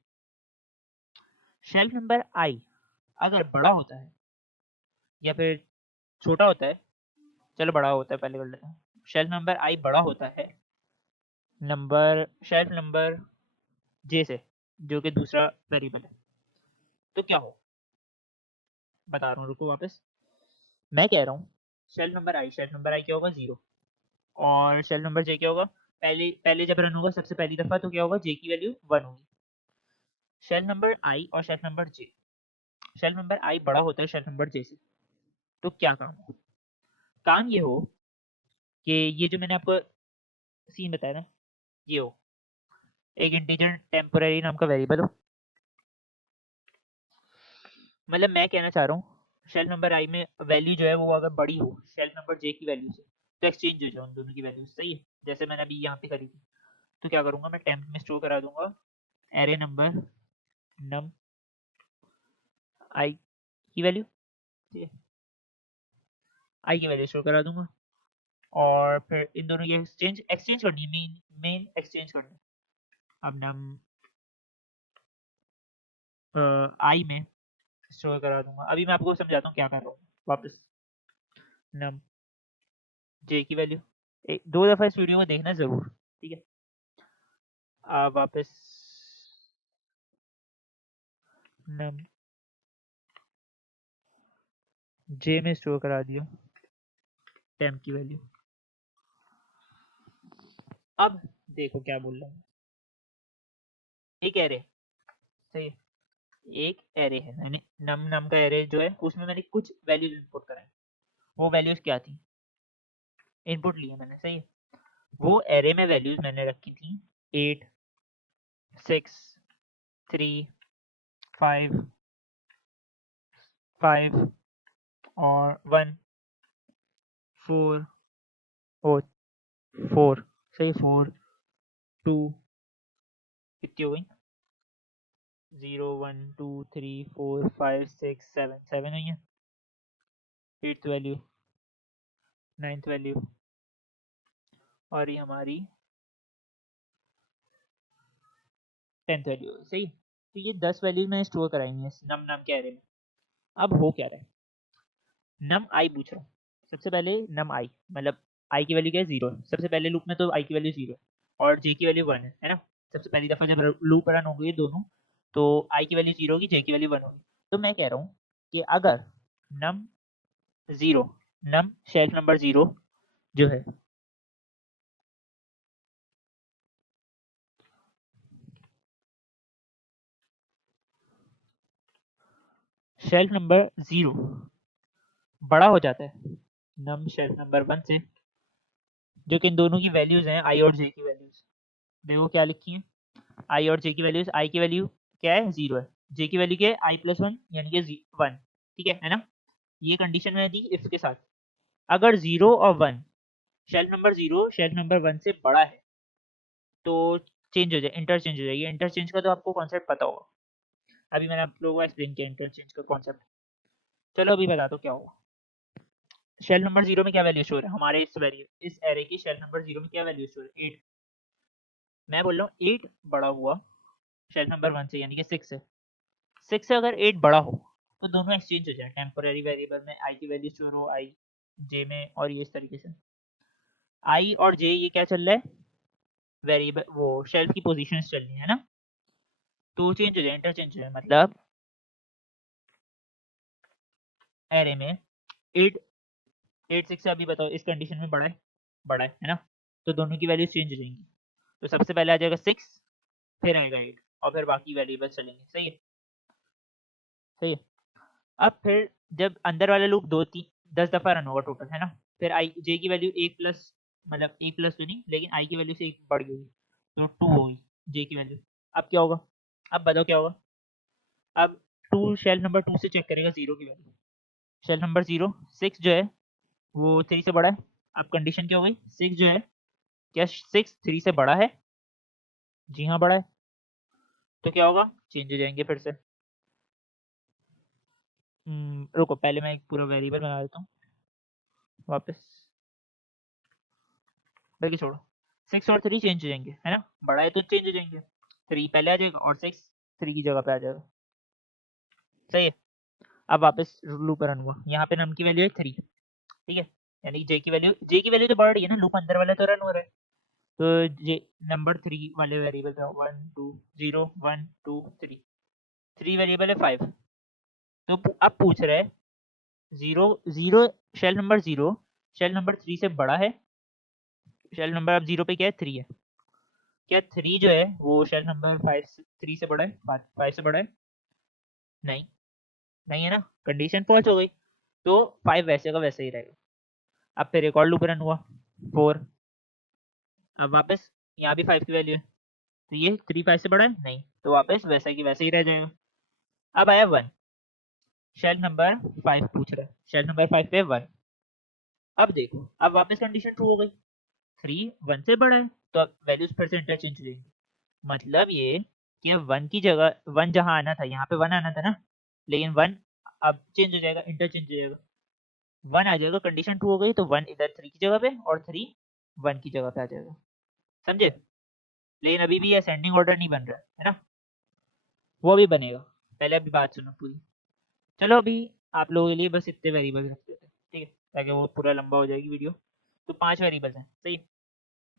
शेल्फ नंबर आई अगर बड़ा होता है या फिर छोटा होता है, चलो बड़ा होता है पहले कर लेते हैं। शेल्फ नंबर आई बड़ा होता है नंबर शेल्फ नंबर जे से, जो कि दूसरा वेरिएबल है, तो क्या हो, बता रहा हूँ, रुको वापस। मैं कह रहा हूँ शेल्फ नंबर आई क्या होगा 0, और शेल्फ नंबर जे क्या होगा, पहले पहले जब रन होगा सबसे पहली दफा तो क्या होगा, जे की वैल्यू 1 होगी। शेल्फ नंबर आई और शेल्फ नंबर जे, शेल्फ नंबर आई बड़ा होता है शेल्फ नंबर जे से, तो क्या काम हो, काम ये हो कि ये जो मैंने आपको सीन बताया ना, ये हो एक इंटीजर टेम्पोररी नाम का वेरिएबल हो। मतलब मैं कहना चाह रहा हूँ शेल्फ नंबर आई में वैल्यू जो है वो अगर बड़ी हो शेल्फ नंबर जे की वैल्यू से, तो एक्सचेंज हो जाए उन दोनों की वैल्यू, सही है। जैसे मैंने अभी यहाँ पे करी थी, तो क्या करूंगा मैं, टेम्प में स्टोर करा दूंगा एरे नंबर नम आई की वैल्यू, ठीक है, आई की वैल्यू स्टोर करा दूंगा, और फिर इन दोनों की एक्सचेंज एक्सचेंज करनी है, मेन एक्सचेंज करनी है। अब नम आई में स्टोर करा दूंगा। अभी मैं आपको समझाता हूँ क्या कर रहा हूँ वापस। नम जे की वैल्यू, दो दफा इस वीडियो को देखना जरूर, ठीक है। वापस नम जे में स्टोर करा दिया टेम्प की वैल्यू। अब देखो क्या बोल रहा हूँ, एक एरे, सही है, एक एरे है, मैंने नम नाम का एरे जो है उसमें मैंने कुछ वैल्यूज इनपुट कराए, वो वैल्यूज क्या थी, इनपुट लिए मैंने, सही है। वो एरे में वैल्यूज मैंने रखी थी 8 6 3 5 5 और 1 4 और 4, सही, 4 2 कितनी हो गई, 0 1 2 3 4 5 6 7 7 हुई है, 8th वैल्यू, 9th वैल्यू, और ये हमारी 10th वैल्यू, सही। तो ये 10 वैल्यूज मैंने स्टोर कराई है नम नाम के एरे में। अब हो क्या रहा है, नम आई पूछ रहा हूँ, सबसे पहले नम आई, मतलब आई की वैल्यू क्या है 0 है, सबसे पहले लूप में तो आई की वैल्यू 0 है और जे की वैल्यू 1 है ना। सबसे पहली दफा जब लूप रन हो गई दोनों, तो आई की वैल्यू 0 होगी, जे की वैल्यू 1 होगी। तो मैं कह रहा हूँ कि अगर नम 0, नम शेल्फ नंबर 0 जो है, शेल्फ नंबर 0 बड़ा हो जाता है नम शेल्फ नंबर 1 से, जो कि इन दोनों की वैल्यूज हैं आई और जे की वैल्यूज, देखो क्या लिखी है, आई और जे की वैल्यूज, आई की वैल्यू क्या है 0 है, जे की वैल्यू क्या है आई प्लस 1 यानी कि 1, ठीक है ना। ये कंडीशन मैंने दी इफ के साथ, अगर 0 और 1 शेल्फ नंबर 0 शेल्फ नंबर 1 से बड़ा है तो चेंज हो जाए, इंटरचेंज हो जाएगी। इंटरचेंज का तो आपको कॉन्सेप्ट पता होगा, अभी मैंने आप लोगों को एक्सप्लेन किया इंटरचेंज का कॉन्सेप्ट। चलो अभी बता दो क्या होगा। शेल नंबर 0 में क्या वैल्यू स्टोर है, हमारे इस एरे की शेल नंबर 0 में क्या वैल्यू स्टोर है, 8। मैं बोल रहा हूँ 8 बड़ा हुआ शेल नंबर 1 से, यानी कि 6 है, 6 से अगर 8 बड़ा हो तो दोनों एक्सचेंज हो जाए, टेम्पोररी वेरिएबल में आई की वैल्यू स्टोर हो आई जे में, और ये इस तरीके से आई और जे ये क्या चल रहा है, वेरिएबल वो शेल्फ की पोजीशंस चल रही है ना, तो चेंज हो जाए, इंटरचेंज हो जाए, मतलब एरे में 8 8 6 से अभी बताओ इस कंडीशन में बड़ा है ना, तो दोनों की वैल्यू चेंज हो जाएंगी। तो सबसे पहले आ जाएगा 6, फिर आएगा 8, और फिर बाकी वेरिएबल चलेंगे, सही है, सही है। अब फिर जब अंदर वाला लूप 10 दफ़ा रन होगा टोटल, है ना, फिर आई जे की वैल्यू 1 प्लस, मतलब 1 प्लस तो नहीं, लेकिन आई की वैल्यू से 1 बढ़ गई, तो 2 हो गई जे की वैल्यू। अब क्या होगा, अब बताओ क्या होगा। अब 2 शेल नंबर 2 से चेक करेगा 0 की वैल्यू, शेल नंबर 0 6 जो है वो 3 से बड़ा है। अब कंडीशन क्या हो गई, 6 जो है, क्या 6 3 से बड़ा है, जी हाँ बड़ा है, तो क्या होगा, चेंज हो जाएंगे फिर से। रुको पहले मैं एक पूरा वेरिएबल बना देता हूँ वापस, बल्कि छोड़ो, 6 और 3 चेंज हो जाएंगे, है ना, बड़ा है तो चेंज हो जाएंगे, 3 पहले आ जाएगा और 6 3 की जगह पे आ जाएगा, सही है। अब वापस लूप रन हुआ, यहाँ पे नम की वैल्यू है 3, ठीक है, यानी जे की वैल्यू तो बढ़ रही है ना, लूप अंदर वाला तो रन हो रहा है, तो जे नंबर 3 वाले वेरिएबल पे 1 2 0 1 2 3, 3 वेरिएबल है 5, तो अब पूछ रहा है 0 0 शेल नंबर 0 शेल नंबर 3 से बड़ा है, शेल नंबर अब 0 पे क्या है 3 है, क्या 3 जो है वो शेल नंबर 3 से बड़ा है, 5 से बड़ा है, नहीं, नहीं है ना, कंडीशन फॉल्स हो गई, तो 5 वैसे का वैसे ही रहेगा। अब फिर एक और लूप रन हुआ 4, अब वापस यहाँ भी 5 की वैल्यू है, तो ये 3 5 से बड़ा है, नहीं, तो वापस वैसे की वैसे ही रह जाएगा। अब आया 1, शेल नंबर 5 पूछ रहा है, शेल नंबर 5 पे 1, अब देखो अब वापस कंडीशन ट्रू हो गई, 3 1 से बड़ा है, तो अब वैल्यूज फिर से इंटरचेंज हो जाएंगी, मतलब ये कि अब 1 की जगह 1 जहाँ आना था यहाँ पे 1 आना था ना, लेकिन 1 अब चेंज हो जाएगा, इंटरचेंज हो जाएगा, 1 आ जाएगा, कंडीशन ट्रू हो गई, तो 1 इधर 3 की जगह पे और 3 1 की जगह पे आ जाएगा, समझे। लेकिन अभी भी असेंडिंग ऑर्डर नहीं बन रहा है ना, वो भी बनेगा, पहले अभी बात सुनो पूरी। चलो अभी आप लोगों के लिए बस इतने वेरिएबल रख देते हैं, ठीक है, ताकि वो पूरा लंबा हो जाएगी वीडियो। तो 5 वेरिएबल्स हैं, सही।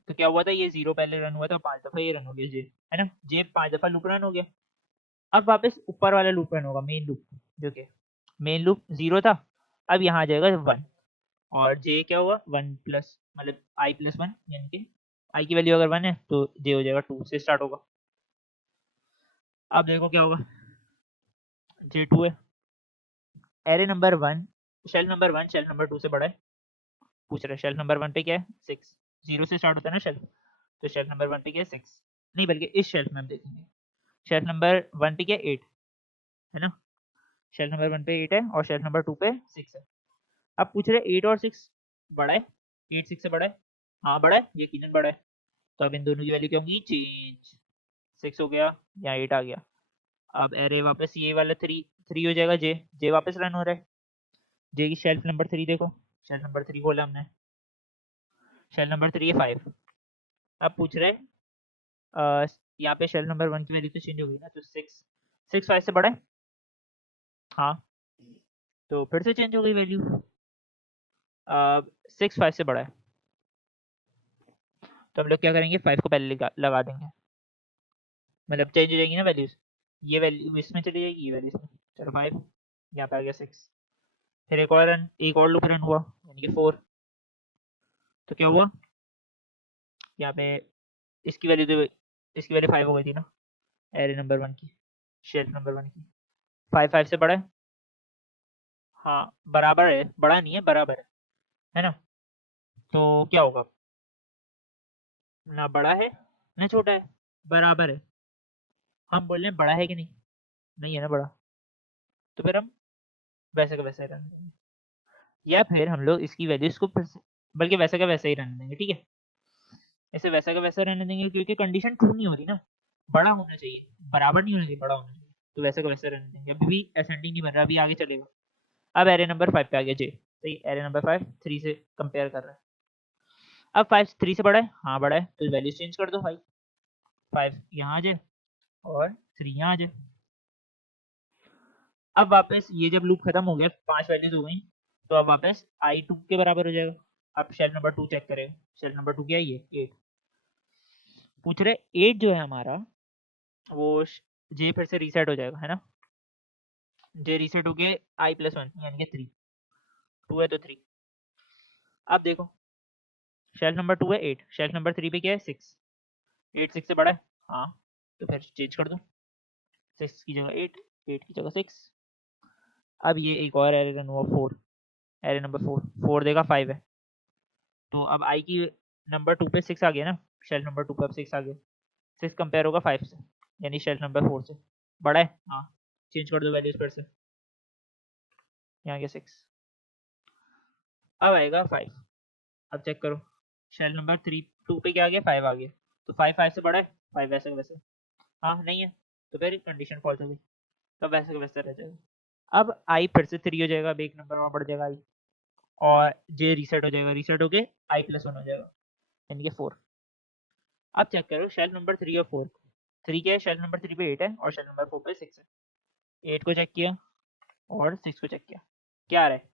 तो क्या हुआ था, ये 0 पहले रन हुआ था, 5 दफ़ा ये रन हो गया जे, है ना, जे 5 दफ़ा लूप रन हो गया। अब वापस ऊपर वाला लूप रन होगा, मेन लूप, जो कि मेन लूप 0 था, अब यहाँ आ जाएगा 1, और जे क्या हुआ 1 प्लस, मतलब आई प्लस 1, यानी कि आई की वैल्यू अगर 1 है तो जे हो जाएगा 2 से स्टार्ट होगा। अब देखो क्या होगा, जे 2 है, array number 1 cell number 1 cell number 2 से बड़ा है, पूछ रहा है शेल नंबर 1 पे क्या है 6, 0 से स्टार्ट होता है ना शेल, तो शेल नंबर 1 पे क्या है 6, नहीं बल्कि इस शेल्फ में हम देखेंगे, शेल्फ नंबर 1 पे क्या है 8, है ना, शेल्फ नंबर 1 पे 8 है और शेल्फ नंबर 2 पे 6 है। अब पूछ रहे 8 और 6 बड़ा है, 8 6 से बड़ा है, हाँ बड़ा है, यकीनन बड़ा है, तो अब इन दोनों की वैल्यू क्या होगी, चेंज, 6 हो गया या 8 आ गया। अब एरे वापस ये वाला 3 हो जाएगा, जे जे वापस रन हो रहा है, जे की शेल्फ नंबर 3 देखो, शेल्फ नंबर 3 खोला हमने, शेल नंबर 3 है 5, अब पूछ रहे यहाँ पे शेल नंबर 1 की वैल्यू तो चेंज हो गई ना, तो 6 5 से बड़ा है, हाँ, तो फिर से चेंज हो गई वैल्यू, 6 5 से बड़ा है, तो हम लोग क्या करेंगे 5 को पहले लगा देंगे, मतलब चेंज हो जाएगी ना वैल्यूज, ये वैल्यू इसमें चली जाएगी, ये वैल्यू इसमें, चलो 5 यहाँ पे आ गया 6, फिर एक और लूप रन हुआ, यानी कि 4, तो क्या हुआ यहाँ पे, इसकी वैल्यू तो इसकी वैल्यू 5 हो गई थी ना, एरे नंबर 1 की, शेल्फ नंबर 1 की, 5 5 से बड़ा है, हाँ बराबर है, बड़ा नहीं है बराबर है ना, तो क्या होगा, ना बड़ा है ना छोटा है, बराबर है, हम बोल रहे हैं बड़ा है कि नहीं, नहीं है ना बड़ा, तो फिर हम वैसे का वैसे रन देंगे, या फिर हम लोग इसकी वैल्यूज को फिर से, बल्कि वैसे का वैसे ही रन देंगे, ठीक है, ऐसे वैसा का वैसा रहने देंगे, क्योंकि कंडीशन ट्रू नहीं हो रही ना, बड़ा होना चाहिए, बराबर नहीं होना चाहिए, बड़ा होना चाहिए, तो वैसे का वैसा रहने देंगे, अभी भी असेंडिंग नहीं बन रहा, अभी आगे चलेगा। अब एरे नंबर 5 पे आ गया जे, सही, एरे नंबर 5 3 से कंपेयर कर रहा है, अब 5 3 से बड़ा है, हाँ बड़ा है, तो वैल्यू चेंज कर दो, 5 5 यहाँ आ जाए और 3 यहाँ आ जाए। अब वापस ये जब लूप खत्म हो गया, 5 वैल्यूज हो गई, तो अब वापस आई 2 के बराबर हो जाएगा। अब शेल नंबर 2 चेक करें, शेल नंबर 2 क्या है, ये 8, पूछ रहे 8 जो है हमारा, वो जे फिर से रीसेट हो जाएगा, है ना, जे रीसेट हो गए आई प्लस 1 यानी कि 3, 2 है तो 3। अब देखो शेल नंबर 2 है 8, शेल नंबर 3 पे क्या है 6, 8 6 से बड़ा है, हाँ, तो फिर चेंज कर दो, 6 की जगह 8, 8 की जगह 6। अब ये एक और एरे रन हुआ 4, एरे नंबर 4 देगा 5 है। तो अब आई की नंबर 2 पे 6 आ गया ना, शेल नंबर 2 पे अब 6 आ गया, 6 कंपेयर होगा 5 से, यानी शेल नंबर 4 से बड़ा है। हाँ चेंज कर दो वैल्यूज पर से, यहाँ गया 6, अब आएगा 5। अब चेक करो शेल नंबर 2 पे क्या आ गया, 5 आ गया, तो 5 5 से बड़ा है, 5 वैसे का वैसे, हाँ नहीं है, तो फिर कंडीशन फॉल्स हो गई, तो वैसे का वैसे रह जाएगा। अब आई फिर से 3 हो जाएगा, अब एक नंबर और बढ़ जाएगा आई, और जे रीसेट हो जाएगा, रीसेट होके आई प्लस 1 हो जाएगा, यानी कि 4। अब चेक करो शेल नंबर 3 और 4, 3 क्या है, शेल नंबर 3 पे 8 है और शेल नंबर 4 पे 6 है। 8 को चेक किया और 6 को चेक किया, क्या आ रहा है,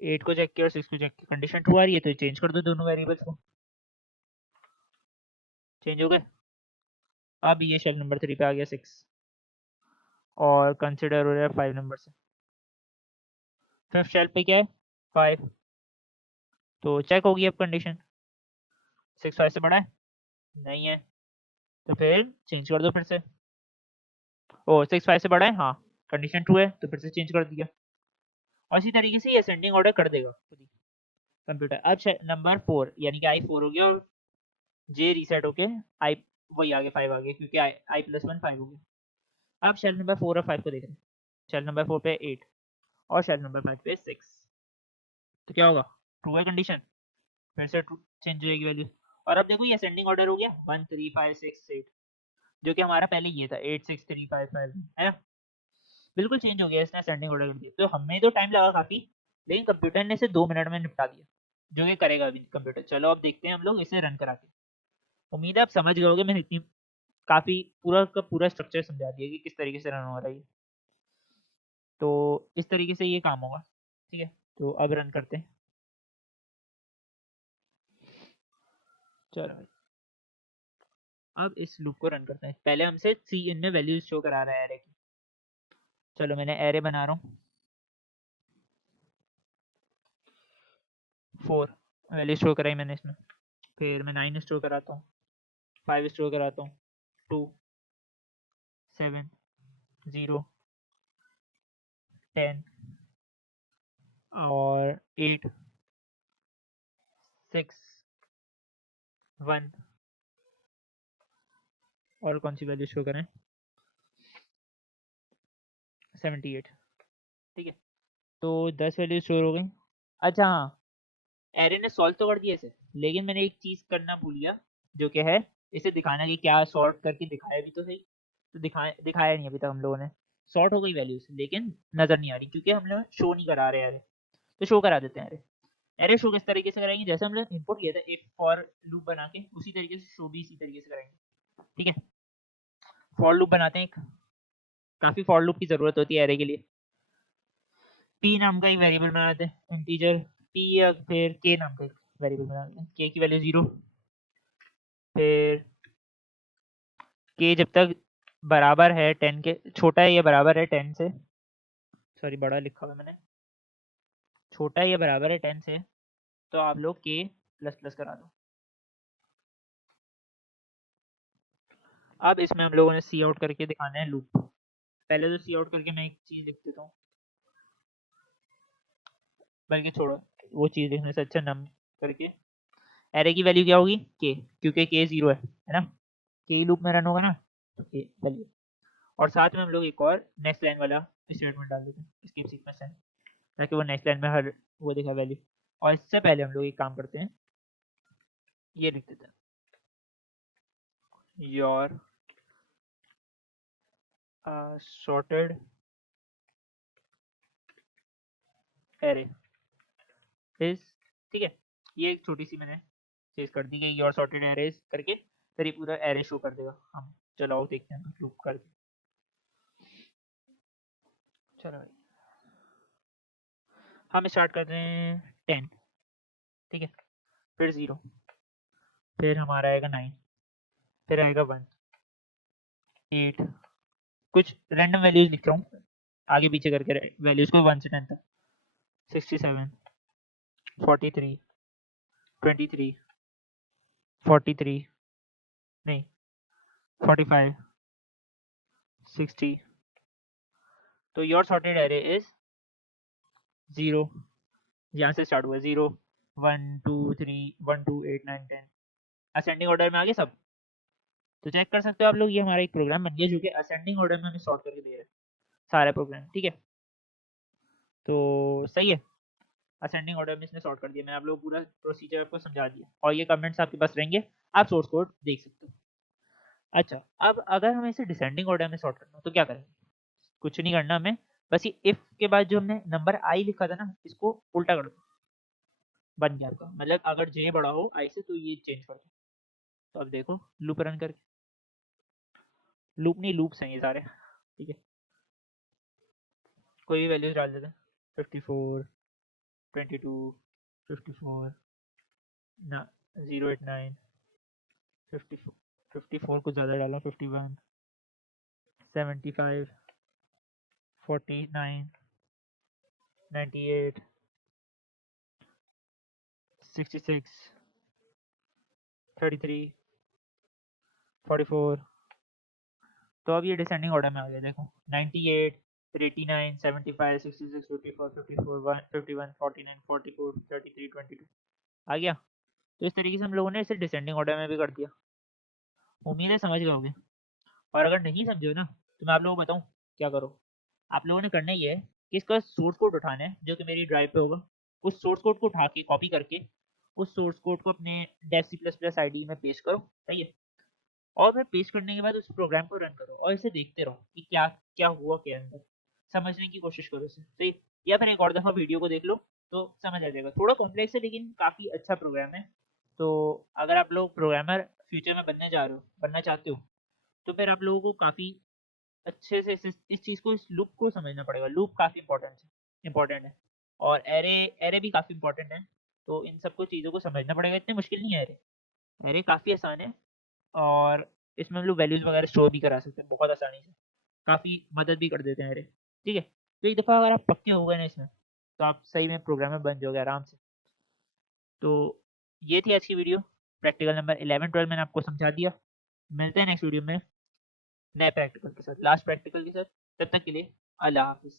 8 को चेक किया और 6 को चेक किया, कंडीशन ट्रू आ रही है, तो चेंज कर दो दोनों वेरिएबल्स को, चेंज हो गए। अब ये शेल नंबर 3 पे आ गया 6 और कंसिडर हो रहा है 5 नंबर से, फिफ्थ शेल पे क्या है 5, तो चेक होगी अब कंडीशन, 6 5 से बड़ा है, नहीं है, तो फिर चेंज कर दो फिर से, ओ 6 5 से बड़ा है, हाँ कंडीशन ट्रू है, तो फिर से चेंज कर दिया, और इसी तरीके से ये असेंडिंग ऑर्डर कर देगा खुद ही कंप्यूटर। अब नंबर 4 यानी कि आई 4 हो गया और जे रीसेट होके आई वही आगे 5 आ गया, क्योंकि आई प्लस 1 5 हो गया। अब शेल नंबर 4 और 5 को देख रहे हैं, शेल नंबर 4 पे 8 और शेल नंबर 5 पे 6, तो क्या होगा, ट्रू है कंडीशन, फिर से चेंज हो जाएगी वैल्यू। और अब देखो ये असेंडिंग ऑर्डर हो गया 1 3 5 6 8, जो कि हमारा पहले ये था 8 6 3 5 5 है ना, बिल्कुल चेंज हो गया, इसने असेंडिंग ऑर्डर कर दिया। तो हमें तो टाइम लगा काफी, लेकिन कंप्यूटर ने इसे 2 मिनट में निपटा दिया, जो कि करेगा अभी कंप्यूटर। चलो अब देखते हैं हम लोग इसे रन करा के। उम्मीद है आप समझ गए होगे, मैंने इतनी काफी पूरा का पूरा स्ट्रक्चर समझा दिया कि किस तरीके से रन हो रहा है। तो इस तरीके से ये काम होगा, ठीक है। तो अब रन करते हैं, चलो भाई अब इस लूप को रन करते हैं। पहले हमसे सी इन में वैल्यूज शो करा रहा है एरे की, चलो मैंने एरे बना रहा हूँ 4 वैल्यू स्टोर कराई मैंने इसमें, फिर मैं 9 स्टोर कराता हूँ, 5 स्टोर कराता हूँ, 2 7 0 10 और 8 6 1, और कौन सी वैल्यू शो करें 78, ठीक है। तो 10 वैल्यू स्टोर हो गई। अच्छा हाँ, एरे ने सॉल्व तो कर दिया इसे, लेकिन मैंने एक चीज करना भूल गया, जो कि है इसे दिखाना कि क्या सॉर्ट करके दिखाया भी तो सही, तो दिखाया नहीं अभी तक हम लोगों ने। सॉर्ट हो गई वैल्यूज, लेकिन नजर नहीं आ रही क्योंकि हम लोग शो नहीं करा रहे एरे, तो शो करा देते हैं एरे। एरे शो किस तरीके से कराएंगे, जैसे हमने इनपुट किया था एक फॉर लूप बना के, उसी तरीके से शो भी इसी तरीके से कराएंगे, ठीक है। फॉर लूप बनाते हैं एक, काफी फॉर लूप की जरूरत होती है एरे के लिए। पी नाम का एक वेरिएबल बनाते हैं इंटीजर पी, या फिर के नाम का एक वेरिएबल बनाते हैं, के की वैल्यू 0, फिर के जब तक बराबर है 10 के, छोटा है या बराबर है 10 से, सॉरी बड़ा लिखा हुआ है मैंने, छोटा है या बराबर है 10 से, तो आप लोग के प्लस प्लस करा दो। अब इसमें हम लोगों ने सी आउट करके दिखाना है लूप। पहले तो सी आउट करके मैं एक चीज लिख देता हूँ, बल्कि छोड़ो वो चीज लिखने से अच्छा नम करके, एरे की वैल्यू क्या होगी के, क्योंकि के 0 है ना, के लूप में रन होगा ना, तो के वैल्यू। और साथ में हम लोग एक और नेक्स्ट लाइन वाला स्टेटमेंट डाल देते हैं, स्किप सीक्वेंस है, ताकि वो नेक्स्ट लाइन में हर वो दिखा वैल्यू। और इससे पहले हम लोग एक काम करते हैं, ये लिख देते हैं योर sorted array is, ठीक है। ये एक छोटी सी मैंने चीज कर दी कि योर सॉर्टेड एरेज करके, फिर ये पूरा एरे शो कर देगा। हम चलो आओ देखते हैं लूप करके, चलो भाई हम स्टार्ट कर रहे हैं 10, ठीक है, फिर 0, फिर हमारा आएगा 9, फिर आएगा 1 8, कुछ रैंडम वैल्यूज लिख रहा हूँ आगे पीछे करके, वैल्यूज को 1 से 10 तक, 67 43 23 43 नहीं 45 60 तो योर सॉर्टेड एरे इज 0, यहाँ से स्टार्ट हुआ 0 1 2 3 1 2 8 9 10 असेंडिंग ऑर्डर में आ गए सब। तो चेक कर सकते हो आप लोग, ये हमारा एक प्रोग्राम बन गया जो कि असेंडिंग ऑर्डर में हमें सॉर्ट करके दे रहा है सारा प्रोग्राम, ठीक है। तो सही है, असेंडिंग ऑर्डर में इसने सॉर्ट कर दिया। मैं आप लोग पूरा प्रोसीजर आपको समझा दिया और ये कमेंट्स आपके पास रहेंगे, आप सोर्स कोड देख सकते हो। अच्छा, अब अगर हमें इसे डिसेंडिंग ऑर्डर में सॉर्ट करना हो तो क्या करेंगे? कुछ नहीं करना हमें, बस ये इफ के बाद जो हमने नंबर आई लिखा था ना, इसको उल्टा कर दो, बन गया आपका। मतलब अगर जे बड़ा हो आई से तो ये चेंज कर दो। तो अब देखो लूप रन करके, लूप नहीं लूप्स हैं ये सारे, ठीक है। कोई भी वैल्यूज डाल देते हैं, 54 22 54 ना 089 54 54 कुछ ज़्यादा डाला, 51 75 49 98 66 33 44। तो अब ये डिसेंडिंग ऑर्डर में आ गया, देखो 98 फिर 89 75 66 54 54 51 49 44 33 22 आ गया। तो इस तरीके से हम लोगों ने इसे डिसेंडिंग ऑर्डर में भी कर दिया। उम्मीद है समझ गए होंगे, और अगर नहीं समझे हो ना तो मैं आप लोगों को बताऊं क्या करो। आप लोगों ने करना ये है कि इसका सोर्स कोड उठाना है जो कि मेरी ड्राइव पे होगा। उस सोर्स कोड को उठा के कॉपी करके उस सोर्स कोड को अपने डेव सी प्लस प्लस आई में पेस्ट करो, सही है। और फिर पेस्ट करने के बाद उस प्रोग्राम को रन करो और इसे देखते रहो कि क्या क्या हुआ क्या अंदर, समझने की कोशिश करो इसे, सही। या फिर एक और दफ़ा वीडियो को देख लो तो समझ आ जाएगा। थोड़ा कॉम्प्लेक्स है लेकिन काफ़ी अच्छा प्रोग्राम है। तो अगर आप लोग प्रोग्रामर फ्यूचर में बनने जा रहे हो, बनना चाहते हो, तो फिर आप लोगों को काफ़ी अच्छे से इस चीज़ को, इस लूप को समझना पड़ेगा। लूप काफ़ी इंपॉर्टेंट है और एरे एरे भी काफ़ी इंपॉर्टेंट है। तो इन सबको चीज़ों को समझना पड़ेगा, इतने मुश्किल नहीं है एरे, एरे काफ़ी आसान है। और इसमें हम लोग वैल्यूज़ वगैरह स्टोर भी करा सकते हैं बहुत आसानी से, काफ़ी मदद भी कर देते हैं एरे, ठीक है। तो एक दफ़ा अगर आप पक्के हो गए ना इसमें, तो आप सही में प्रोग्रामर बन जाओगे आराम से। तो ये थी आज की वीडियो, प्रैक्टिकल नंबर 11 12 मैंने आपको समझा दिया। मिलते हैं नेक्स्ट वीडियो में नए प्रैक्टिकल के साथ, लास्ट प्रैक्टिकल के साथ। तब तक के लिए अल्लाह हाफिज़।